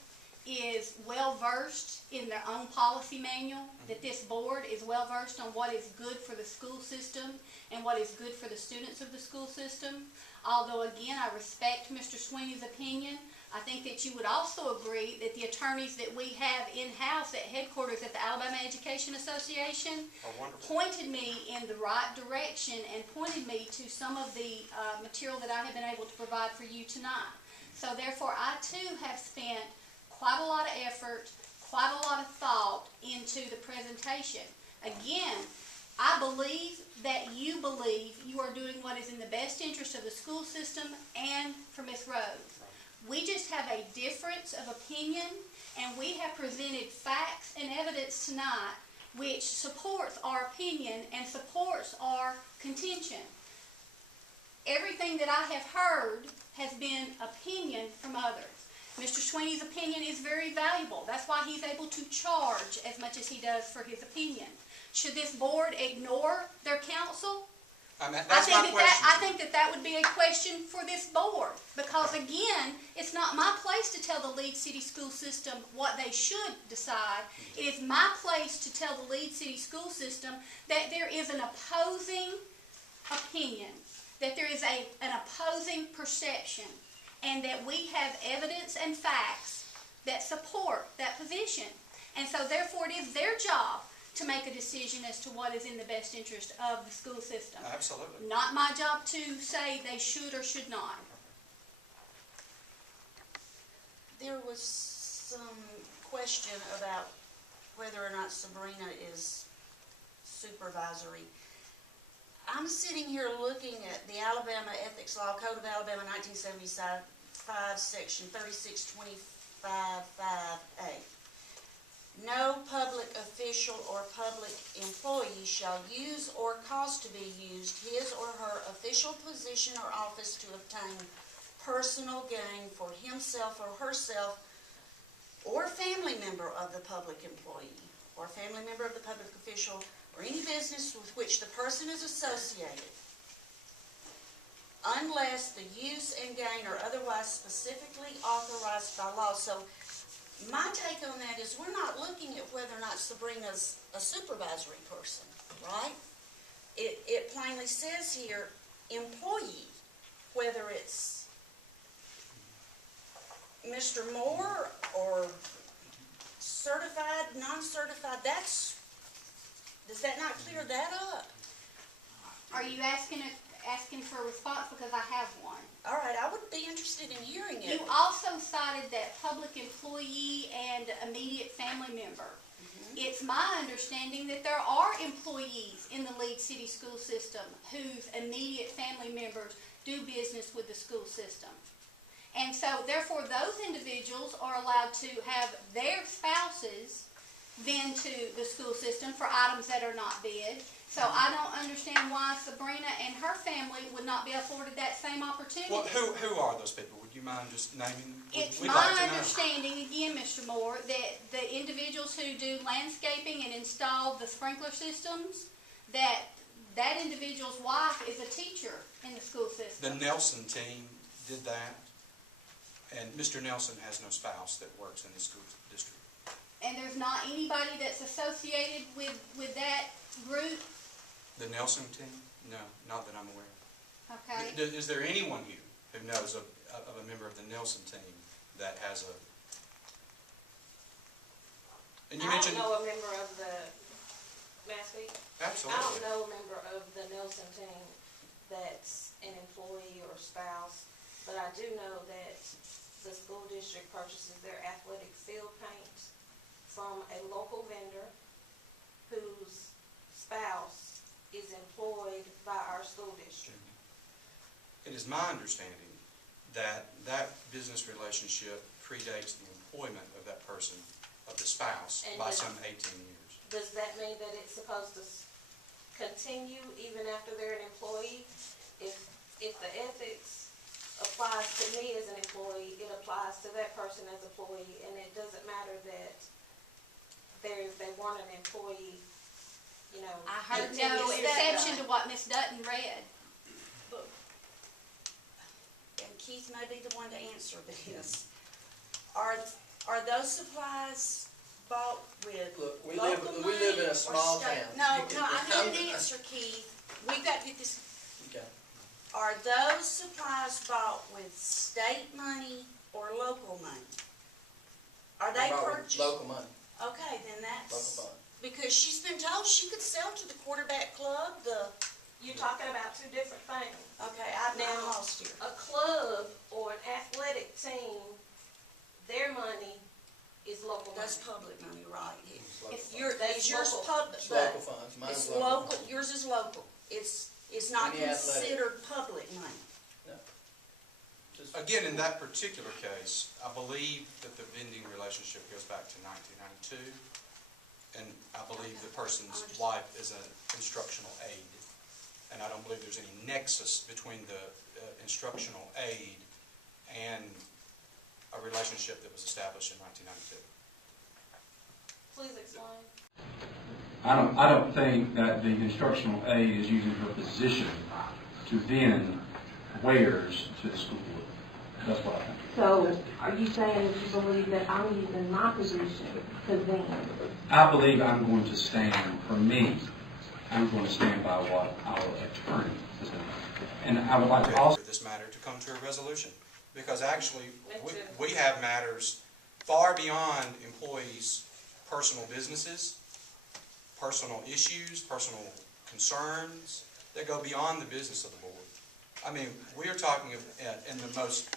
is well-versed in their own policy manual, that this board is well-versed on what is good for the school system and what is good for the students of the school system. Although, again, I respect Mr. Sweeney's opinion, I think that you would also agree that the attorneys that we have in-house at headquarters at the Alabama Education Association pointed me in the right direction and pointed me to some of the material that I have been able to provide for you tonight. So therefore, I too have spent quite a lot of effort, quite a lot of thought into the presentation. Again, I believe that you believe you are doing what is in the best interest of the school system and for Ms. Rose. We just have a difference of opinion, and we have presented facts and evidence tonight which supports our opinion and supports our contention. Everything that I have heard has been opinion from others. Mr. Sweeney's opinion is very valuable. That's why he's able to charge as much as he does for his opinion. Should this board ignore their counsel? That's my question. I think that would be a question for this board, because again, it's not my place to tell the Leeds City School System what they should decide. It is my place to tell the Leeds City School System that there is an opposing opinion, that there is an opposing perception, and that we have evidence and facts that support that position. And so therefore it is their job to make a decision as to what is in the best interest of the school system. Absolutely. Not my job to say they should or should not. There was some question about whether or not Sabrina is supervisory. I'm sitting here looking at the Alabama Ethics Law, Code of Alabama 1975, Section 3625(5)(a). No public official or public employee shall use or cause to be used his or her official position or office to obtain personal gain for himself or herself or family member of the public employee or family member of the public official or any business with which the person is associated, unless the use and gain are otherwise specifically authorized by law. So my take on that is we're not looking at whether or not Sabrina's a supervisory person, right? It plainly says here, employee, whether it's Mr. Moore or certified, non-certified, does that not clear that up? Are you asking for a response because I have one? All right, I would be interested in hearing it. You also cited that public employee and immediate family member. It's my understanding that there are employees in the Leeds City School System whose immediate family members do business with the school system. And so, therefore, those individuals are allowed to have their spouses vend to the school system for items that are not bid. So I don't understand why Sabrina and her family would not be afforded that same opportunity. Well, who are those people? Would you mind just naming? It's We'd my like to know. understanding, again, Mr. Moore, that the individuals who do landscaping and install the sprinkler systems, that individual's wife is a teacher in the school system. The Nelson team did that, and Mr. Nelson has no spouse that works in the school district. And there's not anybody that's associated with that group? The Nelson team? No, not that I'm aware of. Okay. Is there anyone here who knows of a member of the Nelson team that has a... And you mentioned... I don't know a member of the, may I speak? Absolutely. I don't know a member of the Nelson team that's an employee or spouse, but I do know that the school district purchases their athletic field paint from a local vendor whose spouse is employed by our school district. It is my understanding that that business relationship predates the employment of that person, of the spouse, And by some 18 years. Does that mean that it's supposed to continue even after they're an employee? If the ethics applies to me as an employee, it applies to that person as an employee, and it doesn't matter that they weren't an employee, you know. I heard Until no you said exception that. to what Ms. Dutton read. And Keith may be the one to answer this. Are those supplies bought with Look, we local live money in a or small state? town. No, You can- no, I need an answer, Keith. We've got to get this. Okay. Are those supplies bought with state money or local money? Are they Bought with purchased? local money, Okay, then that's, local fund. because she's been told she could sell to the quarterback club, You're talking about two different things. okay, I'm Now, lost here. A club or an athletic team, their money is local money. That's public money, right? It's local funds. That's Yours local. public, It's but local funds, mine's it's local local, funds. yours is local. It's not Any athletic. considered public money. No. Just- Again, in that particular case, I believe that the vending relationship goes back to 1992, and I believe the person's wife is an instructional aide. And I don't believe there's any nexus between the instructional aide and a relationship that was established in 1992. Please explain. I don't think that the instructional aide is using her position to vend wares to the school board. That's what I think. So are you saying that you believe that I'm using my position to vend? I believe I'm going to stand, for me, I'm going to stand by what our attorney has done. And I would like to also... For this matter to come to a resolution, because actually, Me too. we have matters far beyond employees' personal businesses, personal issues, personal concerns, that go beyond the business of the board. I mean, we are talking in the most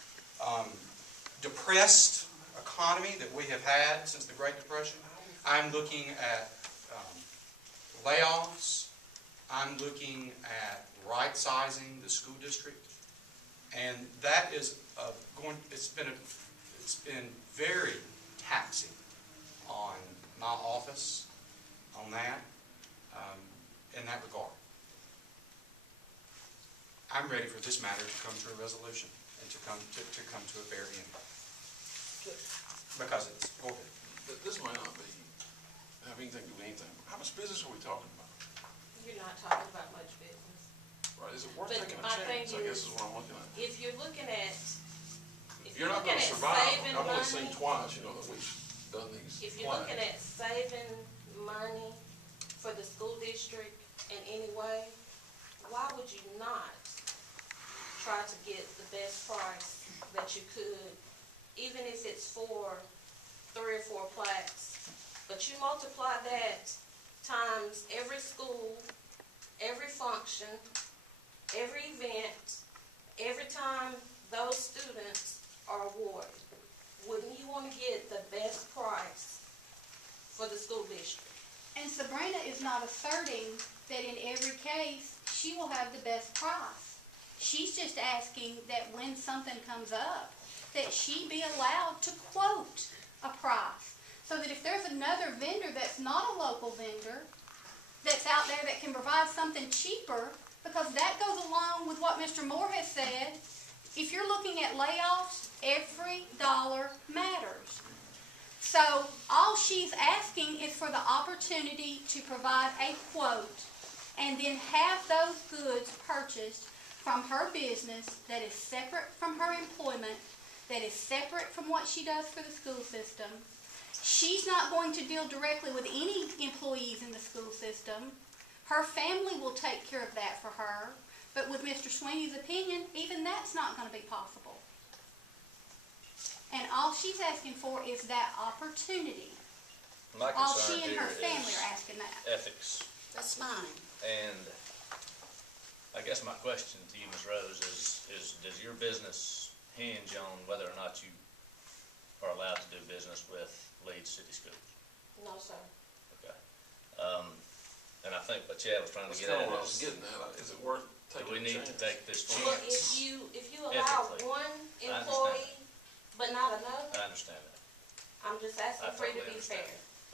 depressed economy that we have had since the Great Depression. I'm looking at layoffs. I'm looking at right-sizing the school district, and that is it's been very taxing on my office on that in that regard. I'm ready for this matter to come to a resolution and to come to a fair end. Because it's over. This might not be, have anything to do with anything. How much business are we talking about? You're not talking about much business. Right, is it worth But taking a my thing chance, I guess is, is what I'm looking at. If you're looking at, You're not gonna survive, I've only seen twice, you know, that we've done these if you're looking at saving money for the school district in any way, why would you not try to get the best price that you could, even if it's for 3 or 4 plaques. But you multiply that times every school, every function, every event, every time those students are awarded. Wouldn't you want to get the best price for the school district? And Sabrina is not asserting that in every case, she will have the best price. She's just asking that when something comes up, that she be allowed to quote a price. So that if there's another vendor that's not a local vendor, that's out there that can provide something cheaper, because that goes along with what Mr. Moore has said. If you're looking at layoffs, every dollar matters. So all she's asking is for the opportunity to provide a quote and then have those goods purchased from her business that is separate from her employment, that is separate from what she does for the school system. She's not going to deal directly with any employees in the school system. Her family will take care of that for her. But with Mr. Sweeney's opinion, even that's not going to be possible. And all she's asking for is that opportunity. My All concern she and here her family is are asking that. ethics. That's mine. And I guess my question to you, Ms. Rose, is does your business hinge on whether or not you are allowed to do business with Leeds City Schools? No, sir. Okay. And I think what Chad was trying to That's get kind at of what I was is, getting at. Is it worth do taking we a need chance? to take this Well, chance? if you allow Ethically. one I understand employee, but not another, I understand that. I'm just asking for you to be fair.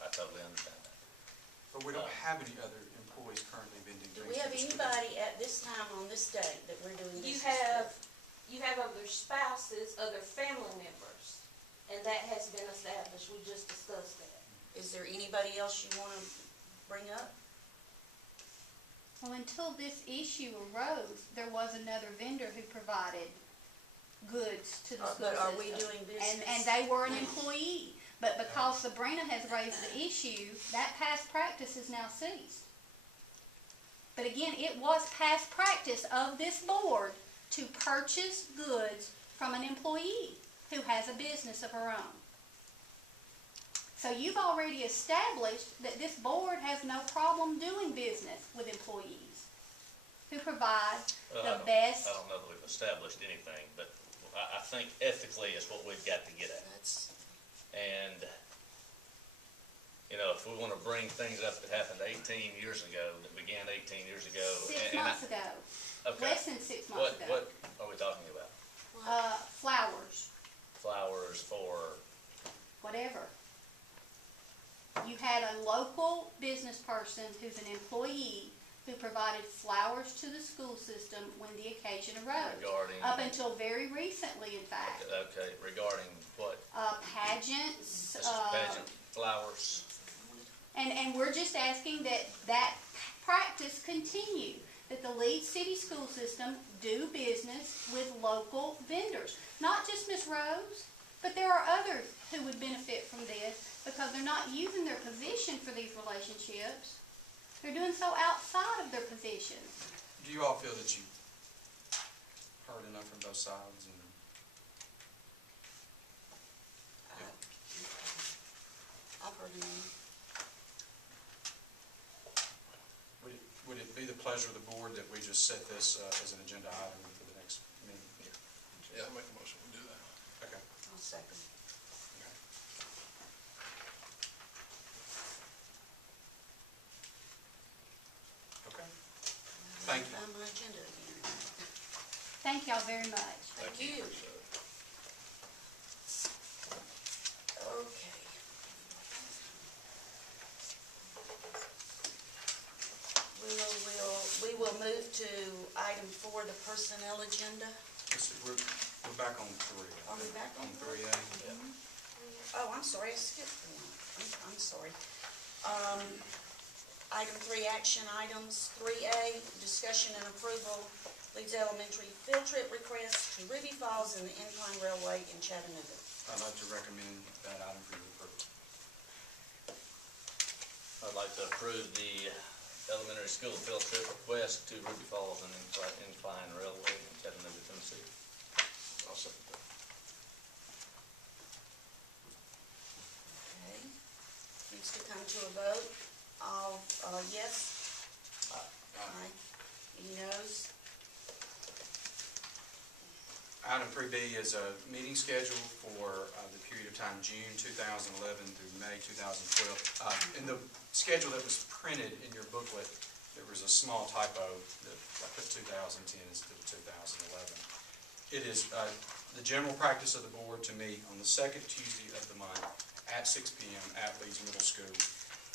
I totally understand that. But we don't have any other employees currently vending Do drinks. we have for the school. anybody at this time on this date that we're doing You business with? you have other spouses, other family members, and that has been established. We just discussed that. Is there anybody else you want to bring up? Well, until this issue arose, there was another vendor who provided goods to the school But are system. we doing business? And they were an employee. But because Sabrina has raised the issue, that past practice has now ceased. But again, it was past practice of this board to purchase goods from an employee who has a business of her own. So you've already established that this board has no problem doing business with employees who provide the best. I don't know that we've established anything, but I think ethically is what we've got to get at. And, you know, if we want to bring things up that happened 18 years ago, that began 18 years ago. 6 months ago. Okay. Less than 6 months ago. What are we talking about? Flowers, Flowers for, whatever. You had a local business person who's an employee who provided flowers to the school system when the occasion arose. Regarding- Up until very recently, in fact. okay, regarding what? Pageants. Just pageant flowers. And we're just asking that practice continue, that the Leeds City School System do business with local vendors. Not just Ms. Rose, but there are others who would benefit from this because they're not using their position for these relationships. They're doing so outside of their position. Do you all feel that you heard enough from both sides? And I've heard enough. would it be the pleasure of the board that we just set this as an agenda item for the next meeting? Yeah, I'll make a motion, we do that. Okay. I'll second. Okay. Thank you. Find my agenda again. Thank y'all very much. Thank you. Okay. We will move to item 4, the personnel agenda. We're back on 3. Are we back on 3A? Oh, I'm sorry, I skipped one. I'm sorry. Item 3, action items. 3A, discussion and approval, Leeds Elementary field trip request to Ruby Falls and the Incline Railway in Chattanooga. I'd like to recommend that item for your approval. I'd like to approve the elementary school field trip request to Ruby Falls and Incline Railway in Chattanooga, Tennessee. a vote. All, yes? Aye. Any noes? Item 3B is a meeting schedule for the period of time June 2011 through May 2012. In the schedule that was printed in your booklet, there was a small typo that I put 2010 instead of 2011. It is the general practice of the board to meet on the second Tuesday of the month at 6 p.m. at Leeds Middle School.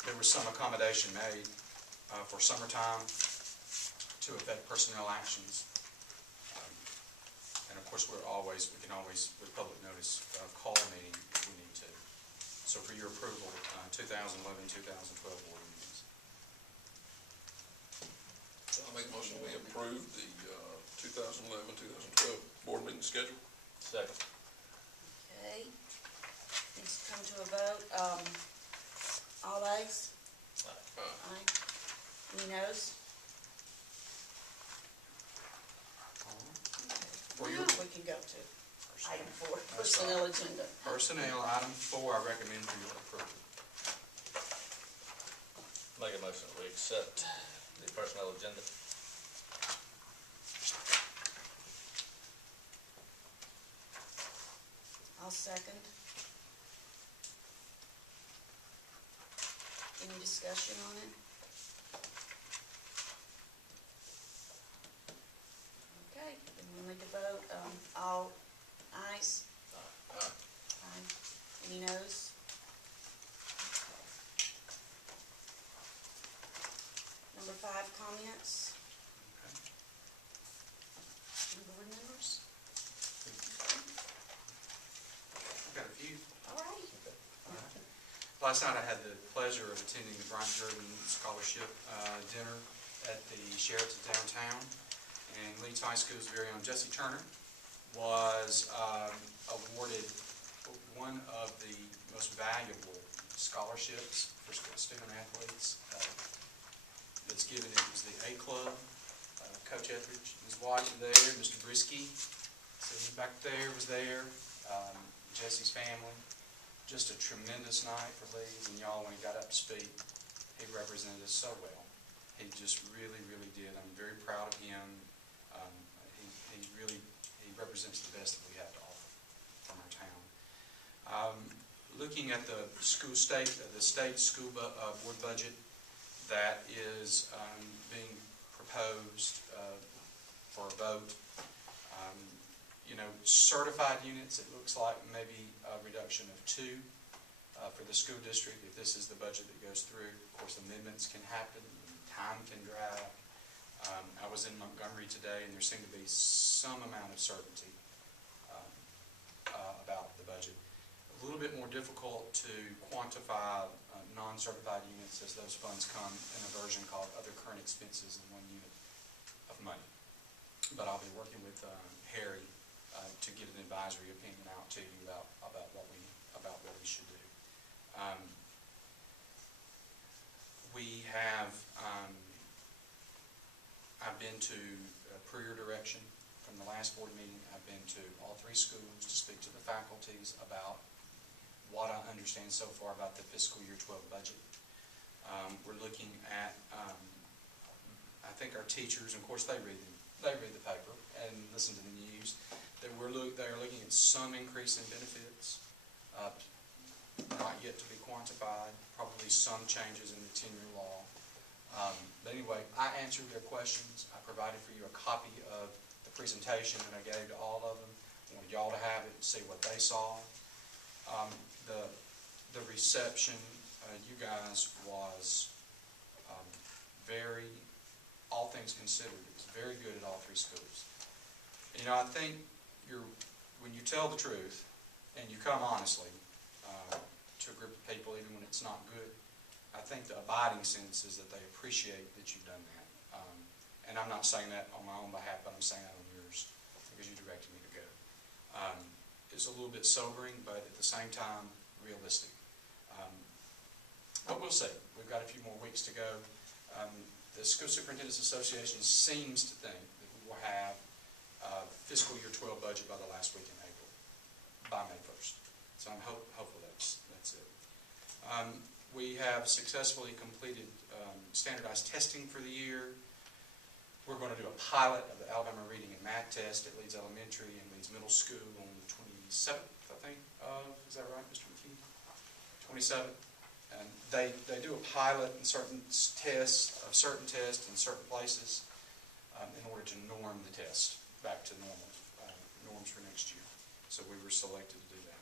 There was some accommodation made for summertime to affect personnel actions. And of course, we can always, with public notice, call a meeting if we need to. So for your approval, 2011-2012 board meetings. I'll make a motion we approve the 2011-2012 board meeting schedule. Second. Okay. Needs to come to a vote. All ayes? Aye. Any noes? For your Now we can go to item 4, personnel agenda. personnel, item 4, I recommend for your approval. Make a motion that we accept the personnel agenda. I'll second. Any discussion on it? Okay, then we'll need to vote. All ayes? Aye. Any noes? Number 5, comments. Any board members? I've got a few. All right. Last night I had the pleasure of attending the Bryant Jordan Scholarship dinner at the Sheraton downtown. And Leeds High School's very own Jesse Turner was awarded one of the most valuable scholarships for student athletes. That's given. It was the A Club. Coach Etheridge and his wife were there. Mr. Brisky, sitting back there, was there. Jesse's family. Just a tremendous night for Leeds, and y'all, when he got up to speak, he represented us so well. He just really, really did. I'm very proud of him. He represents the best that we have to offer from our town. Looking at the state school board budget that is being proposed for a vote. Certified units, it looks like maybe a reduction of 2 for the school district if this is the budget that goes through. Of course, amendments can happen, time can drag. I was in Montgomery today, and there seemed to be some amount of certainty about the budget. A little bit more difficult to quantify non-certified units as those funds come in a version called other current expenses in 1 unit of money. But I'll be working with Harry to get an advisory opinion out to you about what we should do. We have. I've been to, per your direction from the last board meeting, I've been to all 3 schools to speak to the faculties about what I understand so far about the fiscal year 12 budget. We're looking at, I think our teachers, and of course they read the paper and listen to the news, that they are looking at some increase in benefits, not yet to be quantified, probably some changes in the tenure law. But anyway, I answered their questions. I provided for you a copy of the presentation that I gave to all of them. I wanted y'all to have it and see what they saw. The reception, you guys, was very, all things considered, it was very good at all 3 schools. I think when you tell the truth and you come honestly to a group of people, even when it's not good, I think the abiding sense is that they appreciate that you've done that. And I'm not saying that on my own behalf, but I'm saying that on yours because you directed me to go. It's a little bit sobering, but at the same time, realistic. But we'll see. We've got a few more weeks to go. The School Superintendents Association seems to think that we will have fiscal year 12 budget by the last week in April, by May 1st. So I'm hopeful that's it. We have successfully completed standardized testing for the year. We're going to do a pilot of the Alabama Reading and Math test at Leeds Elementary and Leeds Middle School on the 27th, I think, is that right, Mr. McKee? 27th. And they do a pilot in certain tests in certain places in order to norm the test back to norms for next year. So we were selected to do that.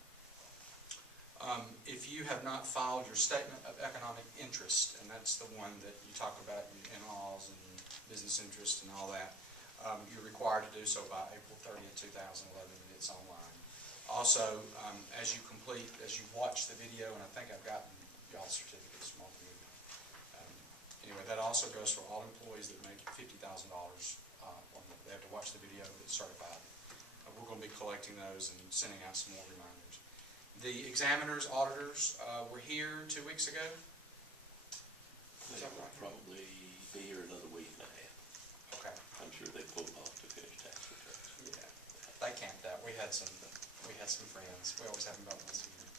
If you have not filed your statement of economic interest, and that's the one that you talk about your in-laws and business interest and all that, you're required to do so by April 30th, 2011, and it's online. Also, as you watch the video, and I think I've gotten y'all's certificates from all of you. Anyway, that also goes for all employees that make $50,000. They have to watch the video, it's certified. We're going to be collecting those and sending out some more reminders. The examiners, auditors were here 2 weeks ago. Is that right? Probably be here another week and a half. Okay. I'm sure they pulled off to finish tax returns. Yeah, they camped out. We had some friends. We always have them about once a year.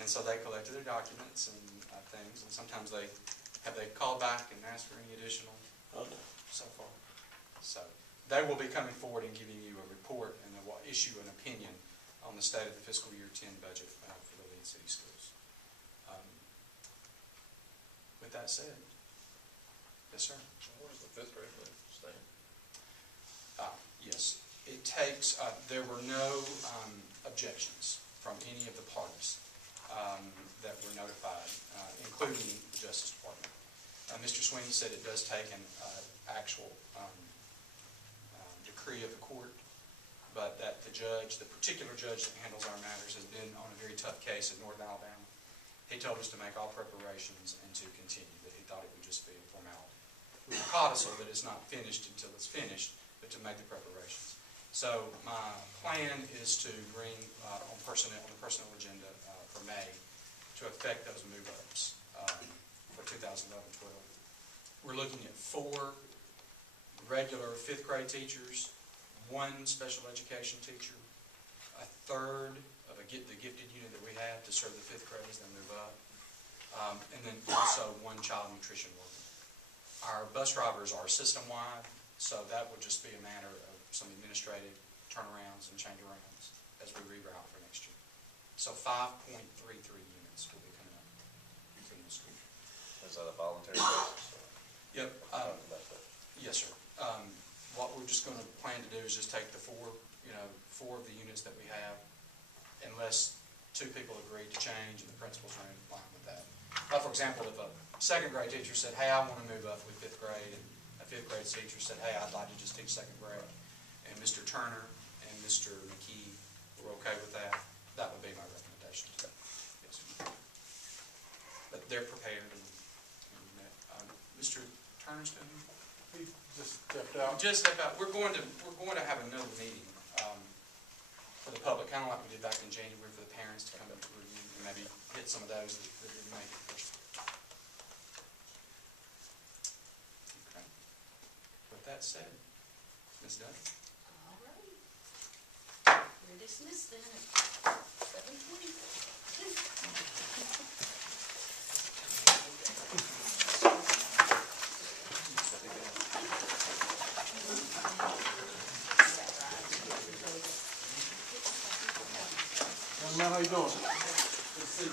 And so they collected their documents and things, and sometimes they called back and asked for any additional so far. So they will be coming forward and giving you a report, and they will issue an opinion on the state of the fiscal year 10 budget for the Leeds City Schools. With that said, yes, sir. Where's the 5th grade stand? Yes, it takes. There were no objections from any of the parties that were notified, including the Justice Department. Mr. Sweeney said it does take an actual decree of the court, but that the particular judge that handles our matters, has been on a very tough case in Northern Alabama. He told us to make all preparations and to continue, that he thought it would just be a formality. With the codicil, that it's not finished until it's finished, but to make the preparations. So my plan is to bring on the personnel agenda for May to affect those move-ups for 2011-12. We're looking at 4 regular 5th grade teachers, 1 special education teacher, a third of the gifted unit that we have to serve the 5th grade as they move up, and then also 1 child nutrition worker. Our bus drivers are system-wide, so that would just be a matter of some administrative turnarounds and change-arounds as we reroute for next year. So 5.33 units will be coming up between the school. Is that a voluntary basis? Yep. Yes, sir. What we're just going to plan to do is just take the 4 of the units that we have, unless 2 people agree to change and the principals are in line with that. For example, if a 2nd grade teacher said, hey, I want to move up with 5th grade, and a 5th grade teacher said, hey, I'd like to just teach 2nd grade, and Mr. Turner and Mr. McKee were okay with that, that would be my recommendation to them. Yes, sir. But they're prepared and met. Mr. Turner's doing it? He just stepped out. Just step out. We're going to have another meeting for the public, kind of like we did back in January, for the parents to come up to review and maybe hit some of those that didn't make it first. Okay. With that said, Ms. Dunn. All right. We're dismissed then at 7:20. Young man, how you doing? Good to see you.